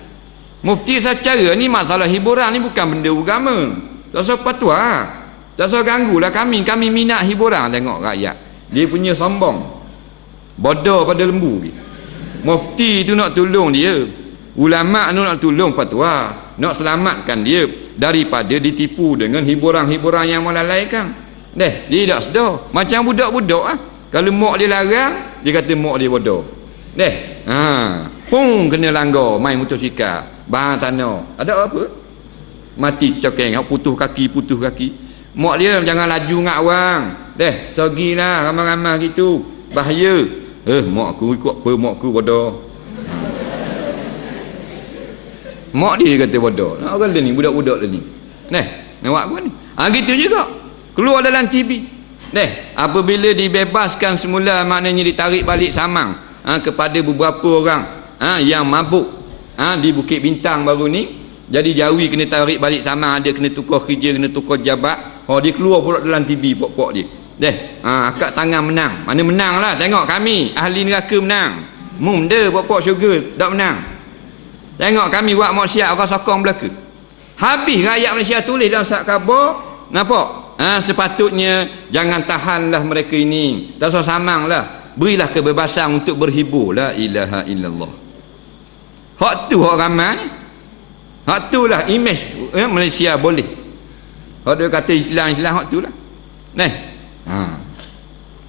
mufti secara ni masalah hiburan ni bukan benda agama. Tak usah patwa. Tak usah ganggulah kami minat hiburan. Tengok rakyat, dia punya sombong, bodoh pada lembu. Mufti tu nak tolong dia, ulama tu nak tolong fatwa, nak selamatkan dia daripada ditipu dengan hiburan-hiburan yang melalaikan. Dia tak sedar. Macam budak-budak kalau mak dia larang, dia kata mak dia bodoh. Pung kena langgar main motosikal, bahan tanah. Ada apa? Mati cokeng, putus kaki. Mak dia jangan laju ngak orang. Sogilah ramai-ramai gitu. Bahaya. Mak aku ikut apa, mak aku bodoh. Mak dia kata bodoh. Orang ni budak-budak ni. Nampak apa ni? Gitu juga. Keluar dalam TV. Apabila dibebaskan semula, maknanya ditarik balik samang kepada beberapa orang yang mabuk di Bukit Bintang baru ni. Jadi Jawi kena tarik balik samang, ada kena tukar kerja, kena tukar jabat. Dia keluar pula dalam TV pok-pok dia. Akak tangan menang. Mana menang lah. Tengok kami ahli neraka menang. Munda pok-pok syurga tak menang. Tengok kami buat maksiat, orang sokong belaka. Habis rakyat Malaysia tulis dalam surat khabar. Nampak? Sepatutnya jangan tahanlah mereka ini. Tak usah samang lah. Berilah kebebasan untuk berhibur. La ilaha illallah. Hak tu hak ramai. Hak tu lah imej Malaysia boleh. Hak dia kata Islam hak tu lah.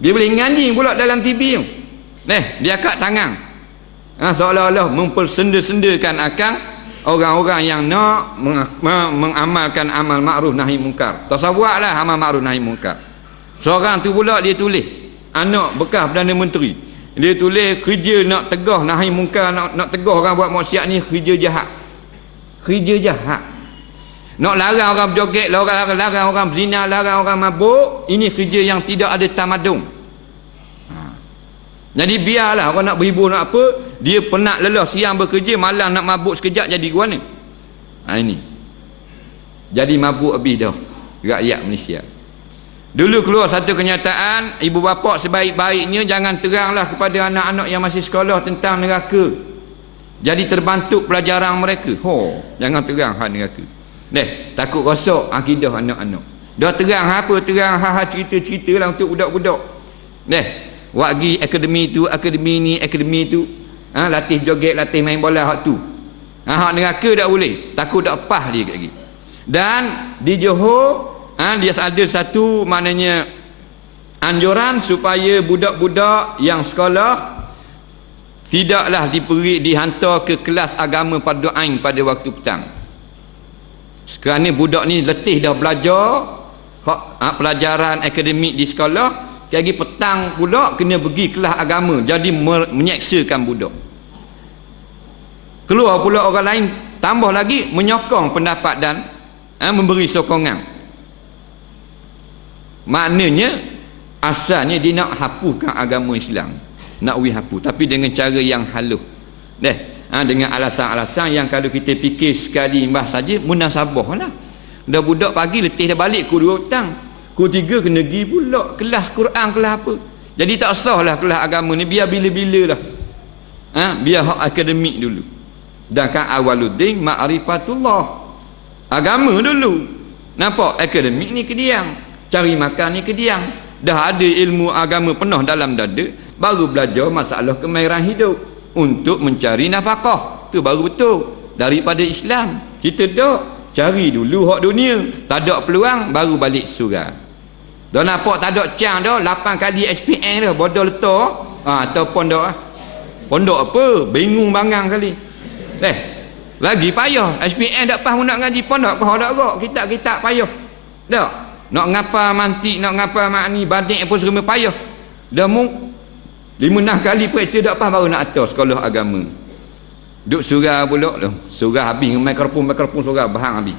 Dia boleh nganjing pula dalam TV tu. Dia angkat tangan. Seolah-olah mempersenda-sendakan akan orang-orang yang nak mengamalkan amal ma'ruf nahi munkar. Tasawwurlah amal ma'ruf nahi munkar. Seorang tu pula dia tulis, anak bekas Perdana Menteri, dia tulis kerja nak tegah nahi munkar, nak tegah orang buat maksiat ni kerja jahat. Kerja jahat. Nak larang orang berjoget, larang orang berzina, larang orang mabuk, ini kerja yang tidak ada tamadun. Jadi biarlah orang nak berhibur nak apa, dia penat lelah siang bekerja, malam nak mabuk sekejap jadi ke mana? Ini. Jadi mabuk habis dah rakyat Malaysia. Dulu keluar satu kenyataan, ibu bapa sebaik-baiknya jangan teranglah kepada anak-anak yang masih sekolah tentang neraka. Jadi terbantuk pelajaran mereka. Jangan terang hal neraka. Takut rosak akidah anak-anak. Dah terang apa? Terang hal-hal cerita-cerita lah untuk budak-budak. Wagi akademi tu, akademi ni, akademi tu. Latih joget, latih main bola hak tu. Hak neraka tak boleh. Takut tak pah dia lagi. Dan di Johor dia ada satu maknanya anjuran supaya budak-budak yang sekolah tidaklah dihantar ke kelas agama fardu ain pada waktu petang. Kerana budak ni letih dah belajar pelajaran akademik di sekolah, lagi petang pula kena pergi kelas agama, jadi menyeksakan budak. Keluar pula orang lain tambah lagi menyokong pendapat dan memberi sokongan. Maknanya asalnya dia nak hapuskan agama Islam, nak hapus, tapi dengan cara yang halus. Dengan alasan-alasan yang kalau kita fikir sekali mbah saja munasabah lah. Dah budak pagi letih dah balik pukul 2 petang, pukul 3 kena pergi pula kelas Quran, kelas apa. Jadi tak sah lah kelas agama ni, biar bila-bila lah. Biar hak akademik dulu. Dan kan awaluddin ma'rifatullah, agama dulu. Nampak akademik ni kediang, cari makan ni kediang. Dah ada ilmu agama penuh dalam dada, baru belajar masalah kemahiran hidup untuk mencari nafkah. Tu baru betul. Daripada Islam kita dah cari dulu hak dunia, tak ada peluang baru balik surga. Dah nampak tak ada cang dah 8 kali SPM dah bodoh letak atau pondok apa bingung bangang kali. Lagi payah SPM tak pas nak ngaji pondok kau dak gak kita payah dak nak ngapa mantik, nak ngapa makni badik apa semua payah dah 5-6 kali periksa tak pas baru nak atas sekolah agama. Duk surah pula tu, surah habis dengan mikrofon surah bahang habis.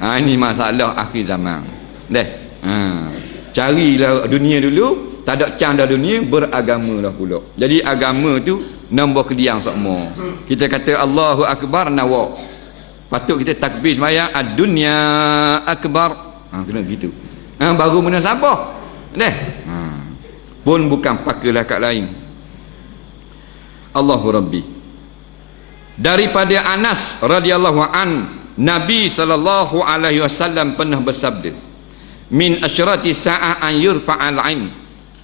Ini masalah akhir zaman. Carilah dunia dulu, tak ada can dah dunia, beragamalah pula. Jadi agama tu nombor kediang semua. Kita kata Allahu Akbar nawa. Patut kita takbir sembahyang ad-dunya akbar. Kena gitu. Baru munasabah. Pun bukan pakailah kat lain. Allahu Rabbi. Daripada Anas radhiyallahu an, Nabi sallallahu alaihi wasallam pernah bersabda, min asyrati sa'ah an yurfa'al 'ain.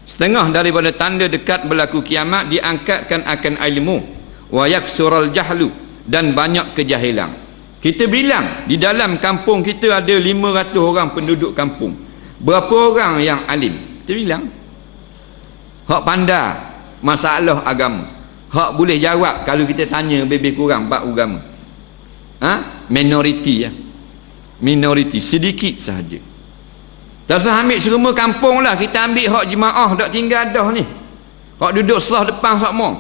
Setengah daripada tanda dekat berlaku kiamat diangkatkan akan ilmu, wa yaksural jahlu, dan banyak kejahilan. Kita bilang di dalam kampung kita ada 500 orang penduduk kampung. Berapa orang yang alim? Kita bilang hak pandai masalah agama, hak boleh jawab kalau kita tanya lebih kurang bab agama. Minoriti minoriti sedikit sahaja. Tak usah ambil semua kampung lah, kita ambil hak jemaah dak tinggal dah ni, hak duduk sah depan semua.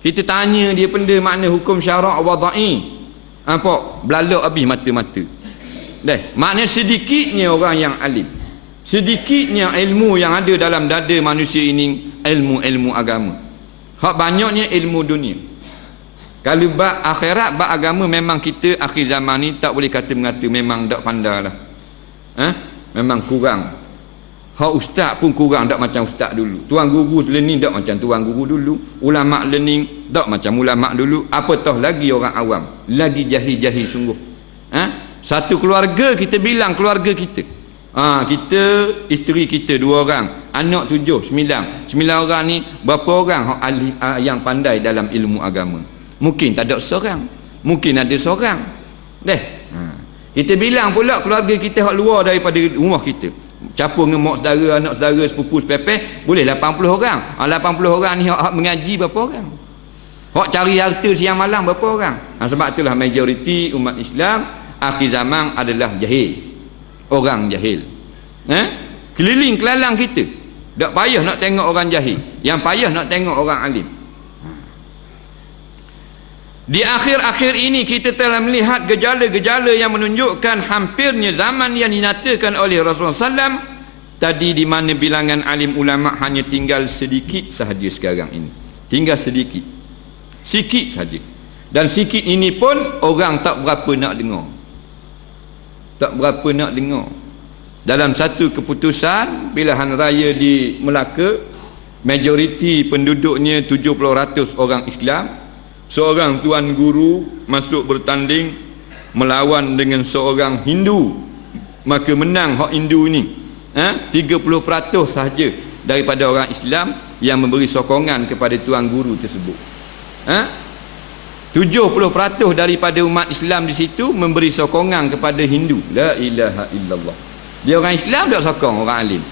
Kita tanya dia benda makna hukum syarak wadai, apa belalak habis mata-mata. Maknanya sedikitnya orang yang alim, sedikitnya ilmu yang ada dalam dada manusia ini, ilmu agama. Hak banyaknya ilmu dunia. Kalau bab akhirat, bab agama memang kita akhir zaman ni tak boleh kata mengata memang tak pandai lah. Memang kurang. Hak ustaz pun kurang, tak macam ustaz dulu. Tuan guru learning tak macam tuan guru dulu. Ulama learning tak macam ulama dulu. Apatah lagi orang awam, lagi jahil-jahil sungguh. Satu keluarga kita bilang keluarga kita. Kita isteri kita 2 orang, anak 7, 9 orang ni berapa orang ahli yang pandai dalam ilmu agama? Mungkin tak ada seorang, mungkin ada seorang. Kita bilang pula keluarga kita hak luar daripada rumah kita, campur dengan mak saudara, anak saudara, sepupu sepepeh, boleh 80 orang. 80 orang ni hak mengaji berapa orang? Hak cari harta siang malam berapa orang? Sebab itulah majoriti umat Islam akhir zaman adalah jahil, orang jahil. Keliling kelalang kita, tak payah nak tengok orang jahil, yang payah nak tengok orang alim. Di akhir-akhir ini kita telah melihat gejala-gejala yang menunjukkan hampirnya zaman yang dinyatakan oleh Rasulullah SAW tadi, di mana bilangan alim ulama hanya tinggal sedikit sahaja sekarang ini. Tinggal sedikit. Sikit saja. Dan sikit ini pun orang tak berapa nak dengar. Tak berapa nak dengar. Dalam satu keputusan pilihan raya di Melaka, majoriti penduduknya 70% orang Islam. Seorang tuan guru masuk bertanding melawan dengan seorang Hindu, maka menang hak Hindu ni. 30% sahaja daripada orang Islam yang memberi sokongan kepada tuan guru tersebut. 70% daripada umat Islam di situ memberi sokongan kepada Hindu. La ilaha illallah. Dia orang Islam tak sokong orang alim.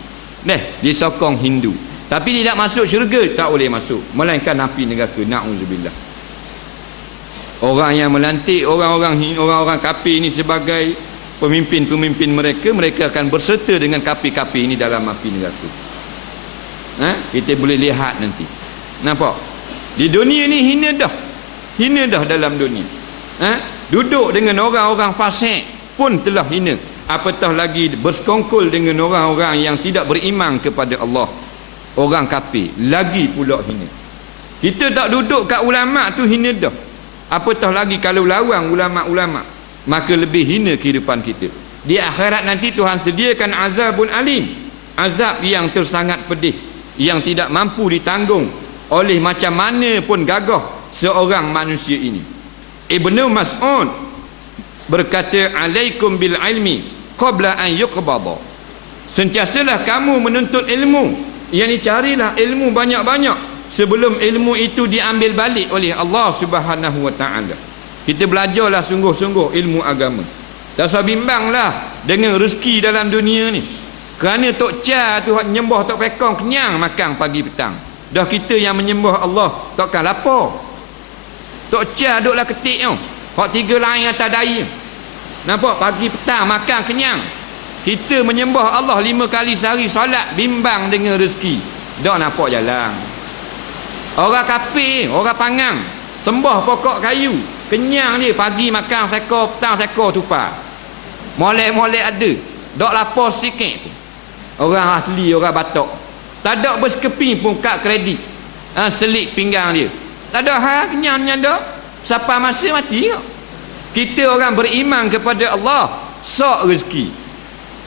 Dia sokong Hindu. Tapi dia tak masuk syurga, tak boleh masuk, melainkan api neraka. Na'udzubillah. Orang yang melantik orang-orang kafir ini sebagai pemimpin-pemimpin mereka, mereka akan berserta dengan kafir-kafir ini dalam api neraka. Kita boleh lihat nanti. Nampak? Di dunia ni hina dah dalam dunia. Duduk dengan orang-orang fasik pun telah hina, apatah lagi bersekongkol dengan orang-orang yang tidak beriman kepada Allah, orang kafir, lagi pula hina. Kita tak duduk kat ulama tu hina dah, apatah lagi kalau lawan ulama-ulama, maka lebih hina kehidupan kita. Di akhirat nanti Tuhan sediakan azabun alim, azab yang tersangat pedih, yang tidak mampu ditanggung oleh macam mana pun gagah seorang manusia ini. Ibnu Mas'ud berkata, alaikum bil ilmi qabla an yuqbada. Sentiasalah kamu menuntut ilmu, yang carilah ilmu banyak-banyak sebelum ilmu itu diambil balik oleh Allah Subhanahu wa taala. Kita belajarlah sungguh-sungguh ilmu agama. Tak usah bimbanglah dengan rezeki dalam dunia ni. Kerana Tok Cha tu menyembah Tok Pekong kenyang makan pagi petang. Dah kita yang menyembah Allah takkan lapar. Tok Cha duduklah ketik tu. Hak tiga lain atas daya. Nampak pagi petang makan kenyang. Kita menyembah Allah 5 kali sehari solat, bimbang dengan rezeki. Dah nampak jalan. Orang kafir, orang pangang, sembah pokok kayu, kenyang dia, pagi makan sekor, petang sekor tupai. Molek-molek ada, dok lapar sikit. Orang asli, orang Batak, tak ada bersekeping pun kad kredit, selik pinggang dia. Tak ada hal, kenyang dak. Siapa masa mati kok. Kita orang beriman kepada Allah, sok rezeki.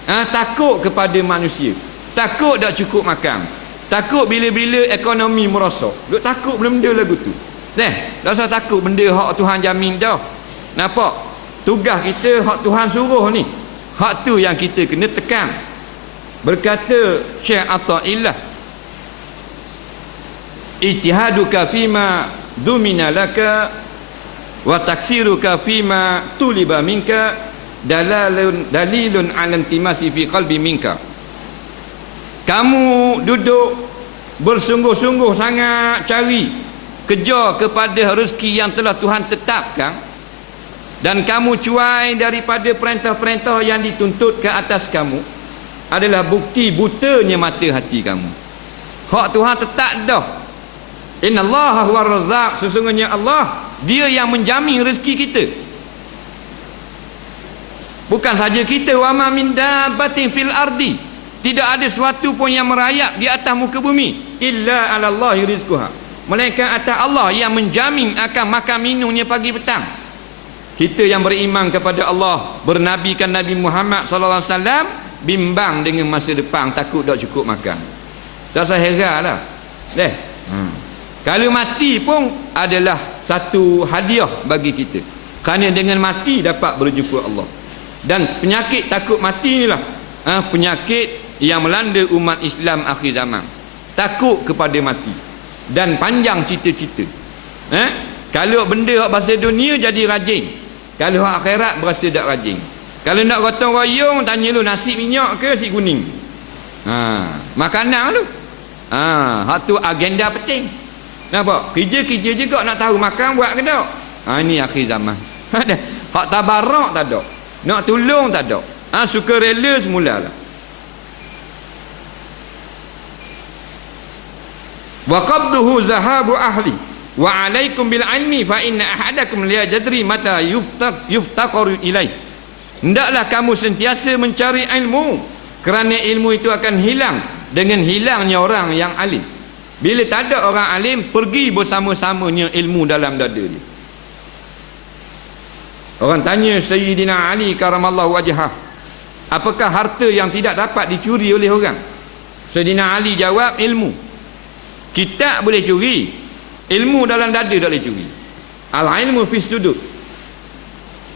Takut kepada manusia, takut tak cukup makan, takut bila-bila ekonomi merosot. Duk takut benda lagu tu. Tak usah takut benda hak Tuhan jamin dah. Nampak? Tugas kita hak Tuhan suruh ni. Hak tu yang kita kena tekan. Berkata Syekh Athaillah, ijtihaduka fima dumina laka wa taksiruka fima tuliba minka dalilun ala intimasi fi qalbi minka. Kamu duduk bersungguh-sungguh sangat cari, kejar kepada rezeki yang telah Tuhan tetapkan, dan kamu cuai daripada perintah-perintah yang dituntut ke atas kamu, adalah bukti butanya mata hati kamu. Hak Tuhan tetap dah. Innallaha huwar razzaq, sesungguhnya Allah dia yang menjamin rezeki kita. Bukan saja kita, wa ma min dabbatin fil ardi, tidak ada sesuatu pun yang merayap di atas muka bumi, illa 'alallahi rizquha, melainkan atas Allah yang menjamin akan makan minumnya pagi petang. Kita yang beriman kepada Allah, bernabikan Nabi Muhammad sallallahu alaihi wasallam, bimbang dengan masa depan, takut tak cukup makan. Tak usah heranlah. Kalau mati pun adalah satu hadiah bagi kita, kerana dengan mati dapat berjumpa Allah. Dan penyakit takut mati inilah penyakit yang melanda umat Islam akhir zaman. Takut kepada mati dan panjang cita-cita. Kalau benda hak bahasa dunia jadi rajin, kalau hak akhirat berasa tak rajin. Kalau nak gotong royong, tanya lu nasi minyak ke nasi kuning. Makanan lu. Hak tu agenda penting. Nampak? Kerja-kerja juga nak tahu makan buat ke tak. Ini akhir zaman. Hak tabarak tak ada. Nak tolong tak ada. Suka rela semulalah. Wa qabduhu zahabu ahli, Wa alaikum bil ilmi fa inna ahadakum la yadri mata yuftaqaru ilaih. Hendaklah kamu sentiasa mencari ilmu, kerana ilmu itu akan hilang dengan hilangnya orang yang alim. Bila tak ada orang alim, pergi bersama-samanya ilmu dalam dada dia. Orang tanya Sayyidina Ali karamallahu wajhah, apakah harta yang tidak dapat dicuri oleh orang? Sayyidina Ali jawab, ilmu. Kitab boleh curi, ilmu dalam dada tak boleh curi. Al-ilmu fi sudud.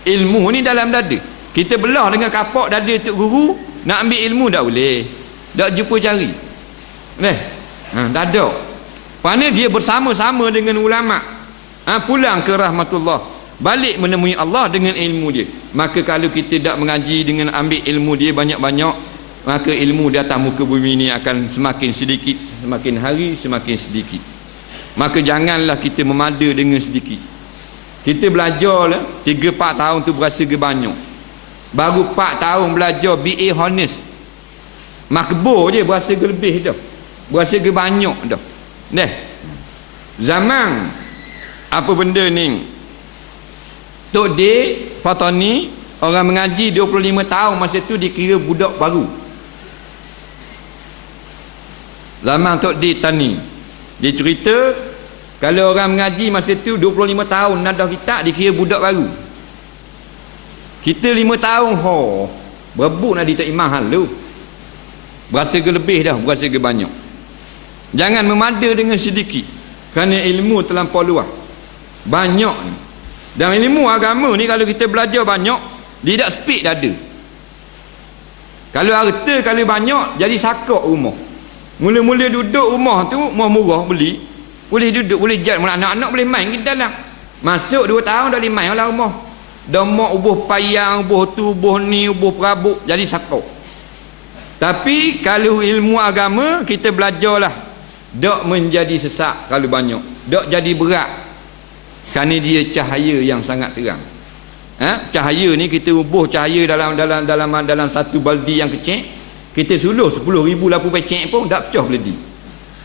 Ilmu ni dalam dada. Kita belah dengan kapak dada tok guru, nak ambil ilmu tak boleh. Tak jumpa cari. Tak ada. Kerana dia bersama-sama dengan ulama. Pulang ke rahmatullah, balik menemui Allah dengan ilmu dia. Maka kalau kita tak mengaji dengan ambil ilmu dia banyak-banyak, maka ilmu di atas muka bumi ini akan semakin sedikit, semakin hari semakin sedikit. Maka janganlah kita memada dengan sedikit. Kita belajar lah 3-4 tahun tu berasa ke banyak. Baru 4 tahun belajar BA Honest, makbul je berasa ke lebih dah, berasa ke banyak dah. Zaman apa benda ni, Tok D Fatani orang mengaji 25 tahun, masa tu dikira budak baru. Zaman Tok D Tani, dia cerita kalau orang mengaji masa tu 25 tahun nadah kitab, dikira budak baru. Kita 5 tahun berebut nak di Tok Imam halu, berasa ke lebih dah, berasa ke banyak. Jangan memada dengan sedikit, kerana ilmu terlampau luas, banyak. Dan ilmu agama ni kalau kita belajar banyak, dia tak speed dada. Kalau harta kalau banyak, jadi sakak rumah. Mula-mula duduk rumah tu murah beli, boleh duduk, boleh jalan, anak-anak boleh main kita dalam. Masuk 2 tahun dah boleh main dalam rumah. Dah mak ubuh payang, ubuh tu, ubuh ni, ubuh perabuk, jadi sakak. Tapi kalau ilmu agama kita belajarlah, tak menjadi sesak kalau banyak, tak jadi berat, kerana dia cahaya yang sangat terang. Cahaya ni kita ubuh cahaya dalam satu baldi yang kecil, kita suluh 10,000 lampu pecek pun tak pecah beledi.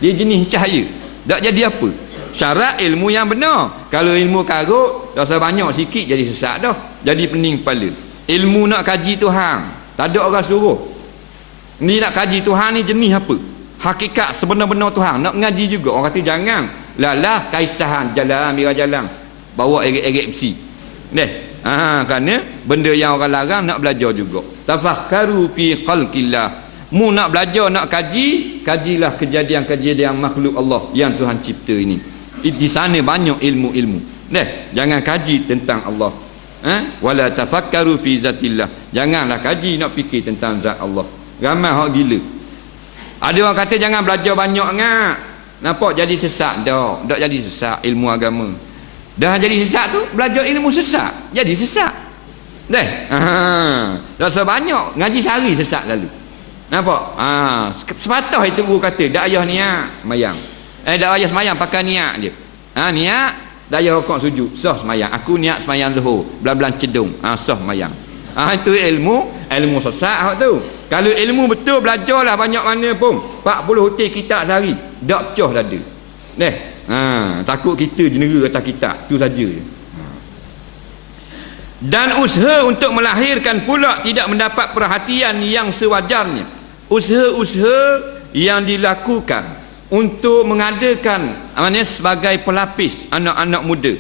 Dia jenis cahaya, tak jadi apa. Syarat ilmu yang benar. Kalau ilmu karut, rasa banyak sikit jadi sesak dah, jadi pening kepala. Ilmu nak kaji Tuhan, tak ada orang suruh. Ni nak kaji Tuhan ni jenis apa, hakikat sebenar-benar Tuhan, nak ngaji juga. Orang kata jangan lalah kaisahan jalan mira jalan bawa erek-erek besi. Kerana benda yang orang larang nak belajar juga. Tafakkaru fi khalqillah. Mu nak belajar, nak kaji, kajilah kejadian-kejadian makhluk Allah yang Tuhan cipta ini. Di sana banyak ilmu-ilmu. Jangan kaji tentang Allah. Wala tafakkaru fi zatillah. Janganlah kaji nak fikir tentang zat Allah. Ramai hak gila. Ada orang kata jangan belajar banyak ngak. Nampak jadi sesak dah. Tak jadi sesak ilmu agama. Dah jadi sesak tu, belajar ilmu sesak, jadi sesak. Tak sebanyak ngaji sehari sesak lalu. Nampak? Sepatah itu guru kata, dak ayah niat semayang. Dak ayah semayang pakai niat dia. Niat, dak ayah rokok sujud, sah semayang. Aku niat semayang zuhur, belah-belah cedung, sah semayang. Itu ilmu sesak tu. Kalau ilmu betul, belajarlah banyak mana pun, 40 hutih kitab sehari, dak pecah dada. Takut kita jenera atas kitab tu saja. Dan usaha untuk melahirkan pula tidak mendapat perhatian yang sewajarnya. Usaha-usaha yang dilakukan untuk mengadakan sebagai pelapis anak-anak muda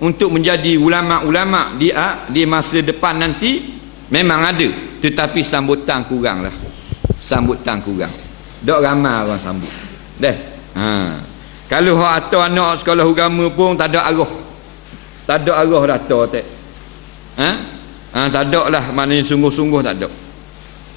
untuk menjadi ulama-ulama di masa depan nanti memang ada, tetapi sambutan kurang lah. Sambutan kurang, tak ramai orang sambut. Kalau hak atau anak sekolah agama pun tak ada arah, tak ada arah data tak. Tak ada lah, maknanya sungguh-sungguh tak ada.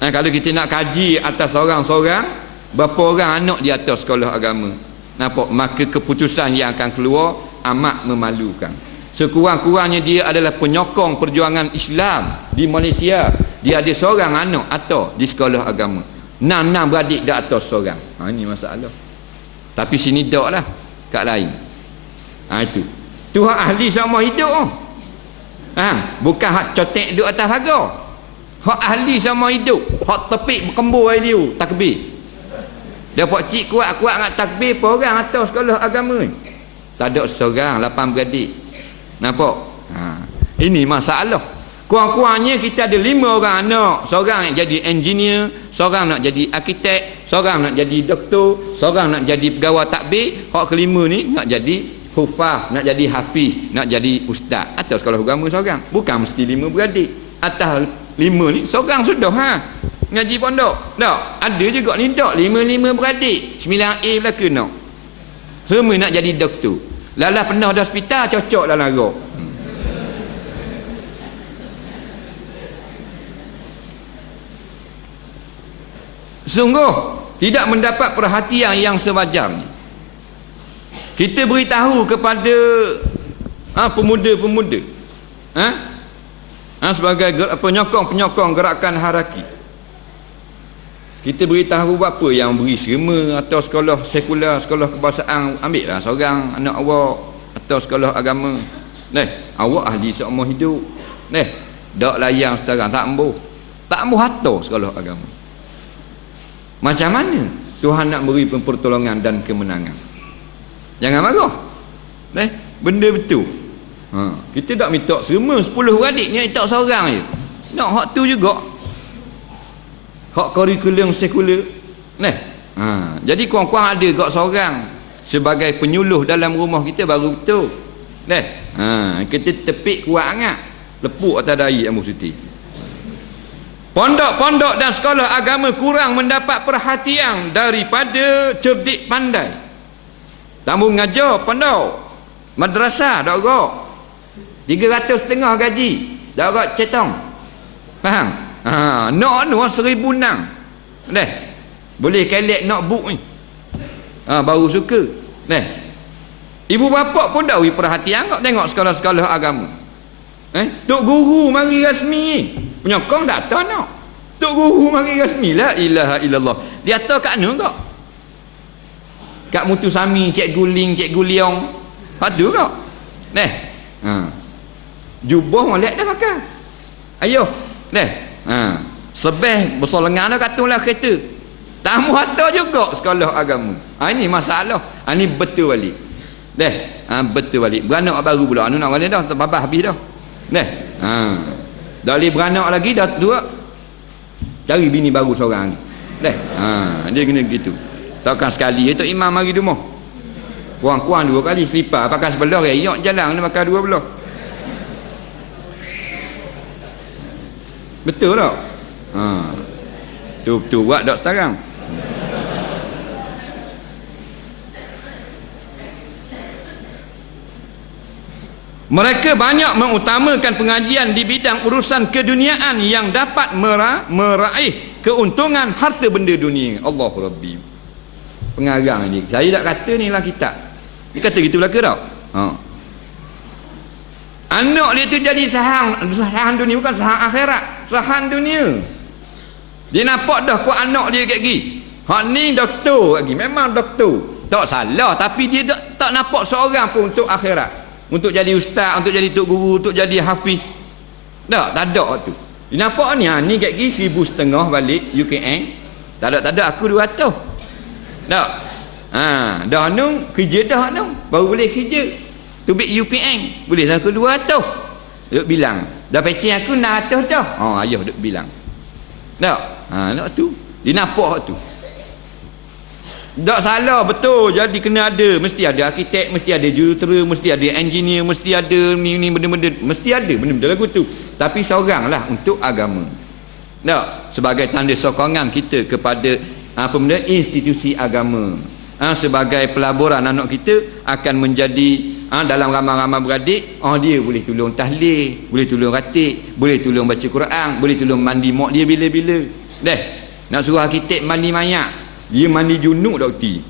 Kalau kita nak kaji atas seorang-seorang, berapa orang anak di atas sekolah agama, nampak, maka keputusan yang akan keluar amat memalukan. Sekurang-kurangnya dia adalah penyokong perjuangan Islam di Malaysia. Dia ada seorang anak atau di sekolah agama, 6 beradik di atas seorang. Ini masalah. Tapi sini tak lah, kat lain. Itu hak ahli sama hidup. Bukan hak cotek duduk atas pagar. Hak ahli sama hidup, hak tepik berkembur air dia takbir. Dia pak cik kuat-kuat nak takbir apa orang atas sekolah agama ni. Tak ada seorang, 8 beradik. Nampak? Ini masalah. Kurang-kurangnya kita ada 5 orang anak. Seorang nak jadi engineer, seorang nak jadi arkitek, seorang nak jadi doktor, seorang nak jadi pegawai takbir, hak kelima ni nak jadi hufaz, nak jadi hafiz, nak jadi ustaz atau sekolah agama seorang. Bukan mesti 5 beradik. Atas 5 ni seorang sudah ngaji pondok. Tak, ada juga ni tak 5 beradik. 9A belaka nak. Semua nak jadi doktor. Lala pernah di hospital cocok dalam rok. Sungguh tidak mendapat perhatian yang sewajarnya. Kita beritahu kepada pemuda-pemuda sebagai penyokong gerakan haraki, kita beritahu apa yang beri serma atau sekolah sekular, sekolah kebangsaan, ambil lah seorang anak awak, atau sekolah agama. Awak ahli seumur hidup. Tak layang sekarang, tak ambuh harta sekolah agama. Macam mana Tuhan nak beri pertolongan dan kemenangan? Jangan marah. Benda betul. Kita tak minta semua 10 beradik ni, tak seorang je. Nak hak tu juga. Hak kurikulum sekular. Jadi kurang-kurang ada kat seorang sebagai penyuluh dalam rumah kita baru betul. Kita tepik kuat sangat. Lepuk atas dahi Amu Siti. Pondok-pondok dan sekolah agama kurang mendapat perhatian daripada cerdik pandai. Tambung ngajar pondok, madrasah dak gok 350 gaji dak gok cetong. Faham? Nak 1000 nang. Boleh kelek notebook ni. Baru suka. Ibu bapa pun dak beri perhatian kok tengok sekolah-sekolah agama. Tok guru mari rasmi. Penyokong datang nak. Tok guru mari rasmi, la ilaha illallah. Dia tahu kat mana kok? Kat Mutu Sami, Cikgu Ling, Cikgu Leong. Hak tu kok. Jubah molek dah pakai. Ayo. Sebeh besar lengan dah katulah kereta. Tamu harta juga sekolah agama. Ini masalah. Ini betul balik. Betul balik. Beranak baru pula. Anu nak balik dah, terbabah habis dah. Dah boleh beranak lagi dah tua. Cari bini baru seorang ni. Dia kena gitu. Takkan sekali itu imam mari rumah. Kurang-kurang 2 kali selipar pakai sebelah reyok jalan kena pakai 2 belah. Betul tak? Tu buat dak sekarang. Mereka banyak mengutamakan pengajian di bidang urusan keduniaan yang dapat meraih keuntungan harta benda dunia. Allahu Rabbi. Pengarang ni. Saya tak kata ni lah kitab. Dia kata gitu belaka tak? Anak dia tu jadi sahan dunia, bukan sahan akhirat, sahan dunia. Dia nampak dah kuat anak dia kat gini. Hak ni doktor lagi, memang doktor. Tak salah, tapi dia tak nampak seorang pun untuk akhirat. Untuk jadi ustaz, untuk jadi tok guru, untuk jadi hafiz. Tak ada tu. Dia nampak ni, ni kat gini 1,500 balik UKM. Tak ada aku 200. Tak. Dah nu kerja dah nu, baru boleh kerja. Tubik UPN boleh aku 200. Duk bilang, dah pecing aku 600 dah. Ayah duk bilang. Tak. Nak tu. Dia nampak tu. Tak salah, betul. Jadi kena ada, mesti ada arkitek, mesti ada jurutera, mesti ada engineer, mesti ada ni benda-benda, mesti ada benda-benda lagu tu. Tapi seoranglah untuk agama. Tak, sebagai tanda sokongan kita kepada institusi agama. Sebagai pelaburan anak kita akan menjadi dalam ramai-ramai beradik, dia boleh tolong tahlil, boleh tolong ratik, boleh tolong baca Quran, boleh tolong mandi mak dia bila-bila. Nak suruh arkitek mandi mayat, dia mandi junuk dokti.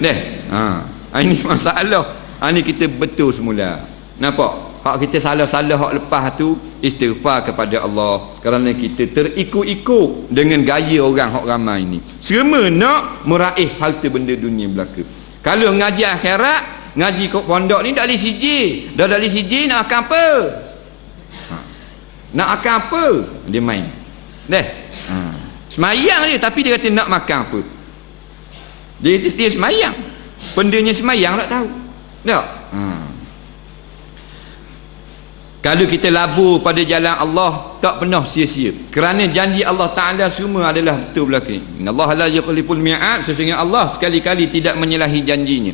Ini masalah. Ini kita betul semula. Nampak? Hak kita salah-salah hak lepas tu istighfar kepada Allah kerana kita terikut-ikut dengan gaya orang hak ramai ini. Semua nak meraih harta benda dunia belaka. Kalau ngaji akhirat, ngaji kok pondok ni tak boleh siji. Dah tak boleh siji nak akan apa? Nak akan apa? Dia main. Semayang je tapi dia kata nak makan apa? Dia semayang. Pendanya semayang tak tahu. Tak? Kalau kita labur pada jalan Allah, tak pernah sia-sia. Kerana janji Allah Ta'ala semua adalah betul belaka. Allah la yukhliful mi'ad, sesungguhnya Allah sekali-kali tidak menyalahi janjinya.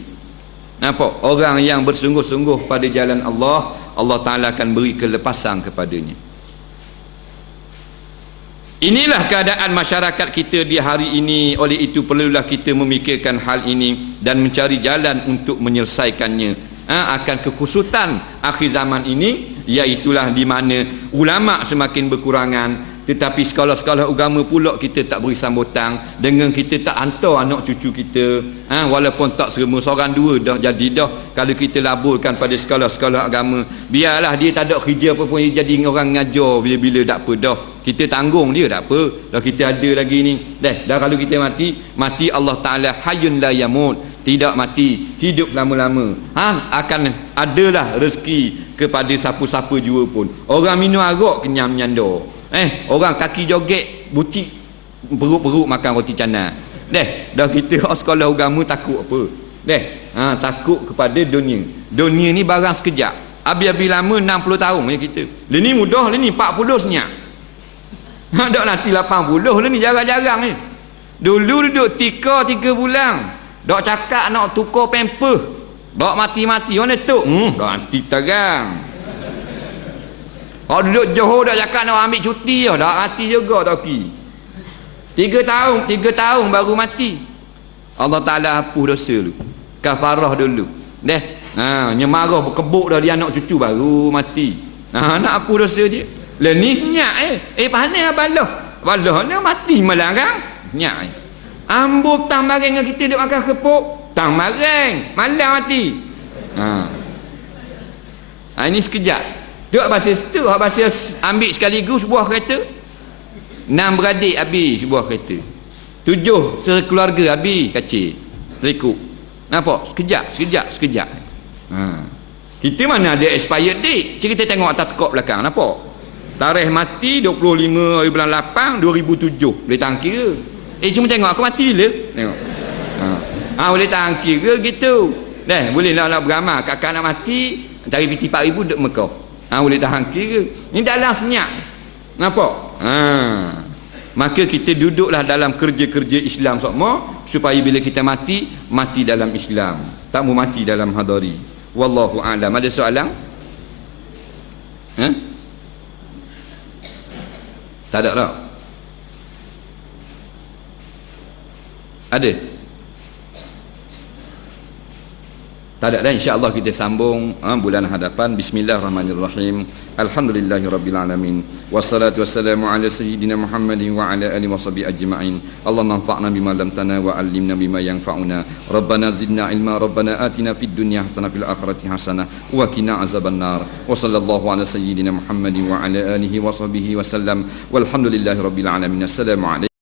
Nampak? Orang yang bersungguh-sungguh pada jalan Allah, Allah Ta'ala akan beri kelepasan kepadanya. Inilah keadaan masyarakat kita di hari ini. Oleh itu perlulah kita memikirkan hal ini dan mencari jalan untuk menyelesaikannya. Akan kekusutan akhir zaman ini, iaitulah di mana ulama semakin berkurangan, tetapi sekolah-sekolah agama pula kita tak beri sambutan, dengan kita tak hantar anak cucu kita, walaupun tak serma seorang dua dah jadi dah. Kalau kita laburkan pada sekolah-sekolah agama, biarlah dia tak ada kerja apa pun, dia jadi orang ngajar bila-bila, tak apa dah, kita tanggung dia, tak apa dah, kita ada lagi ni dah. Kalau kita mati Allah Ta'ala hayyun la yamut, tidak mati, hidup lama-lama. Akan adalah rezeki kepada siapa-siapa jua pun. Orang minum arak kenyam nyandor, orang kaki joget bucik perut-perut makan roti canai. Dah kita sekolah agama takut apa? Takut kepada dunia. Dunia ni barang sekejap. Habis-habis lama 60 tahun ya kita. Lah ni mudah, lah ni 40 senyap. Dak nanti 80 lah ni, jarang-jarang ni. Dulu duduk 3 bulan. Dok cakap nak tukar pamper, dok mati-mati mana tu? Dok nanti terang. Kalau duduk Johor dok cakap nak ambil cuti, dok mati juga toki. 3 tahun baru mati. Allah Ta'ala hapus dosa dulu, kafarah dulu. Nyemarah berkebuk dah dia anak cucu baru mati. Nak hapus dosa dia. Lah ni senyak panas balah ni mati malah kan? Senyak ambuk tang mareng dengan kita duk makan kepuk, tang mareng malam mati. Ini sekejap. Tu bahasa situ, bahasa ambil sekaligus sebuah kereta. 6 beradik habis sebuah kereta. 7 sekeluarga habis kacil terikut. Nampak? Sekejap. Kita mana ada expired date? Kita tengok atas tekuk belakang, nampak? Tarikh mati 25 bulan 8 2007. Boleh tahan kira. Cuma tengok aku mati bila? Tengok. Boleh tahan kira gitu. Boleh nak beramal. Kakak nak mati, cari piti 4,000 duduk Mekah. Boleh tahan kira. Ini dalam senyap. Nampak? Maka kita duduklah dalam kerja-kerja Islam semua, supaya bila kita mati dalam Islam. Tak mau mati dalam hadari. Wallahu a'lam. Ada soalan? Tak ada tak? Ada? Tak ada dah, insya-Allah kita sambung bulan hadapan. Bismillahirrahmanirrahim. Alhamdulillahirabbil wassalatu wassalamu ala sayyidina Muhammadin wa ala alihi washabihi ajma'in. Allahumma anfa'na bima 'allamtana wa 'allimna bima yanfa'una. Rabbana zidna ilma, Rabbana atina fid dunya hasanah fil akhirati hasanah wa qina azabannar. Wa sallallahu ala sayyidina Muhammadin wa ala alihi washabihi wasallam. Walhamdulillahirabbil alamin. Assalamu alaikum.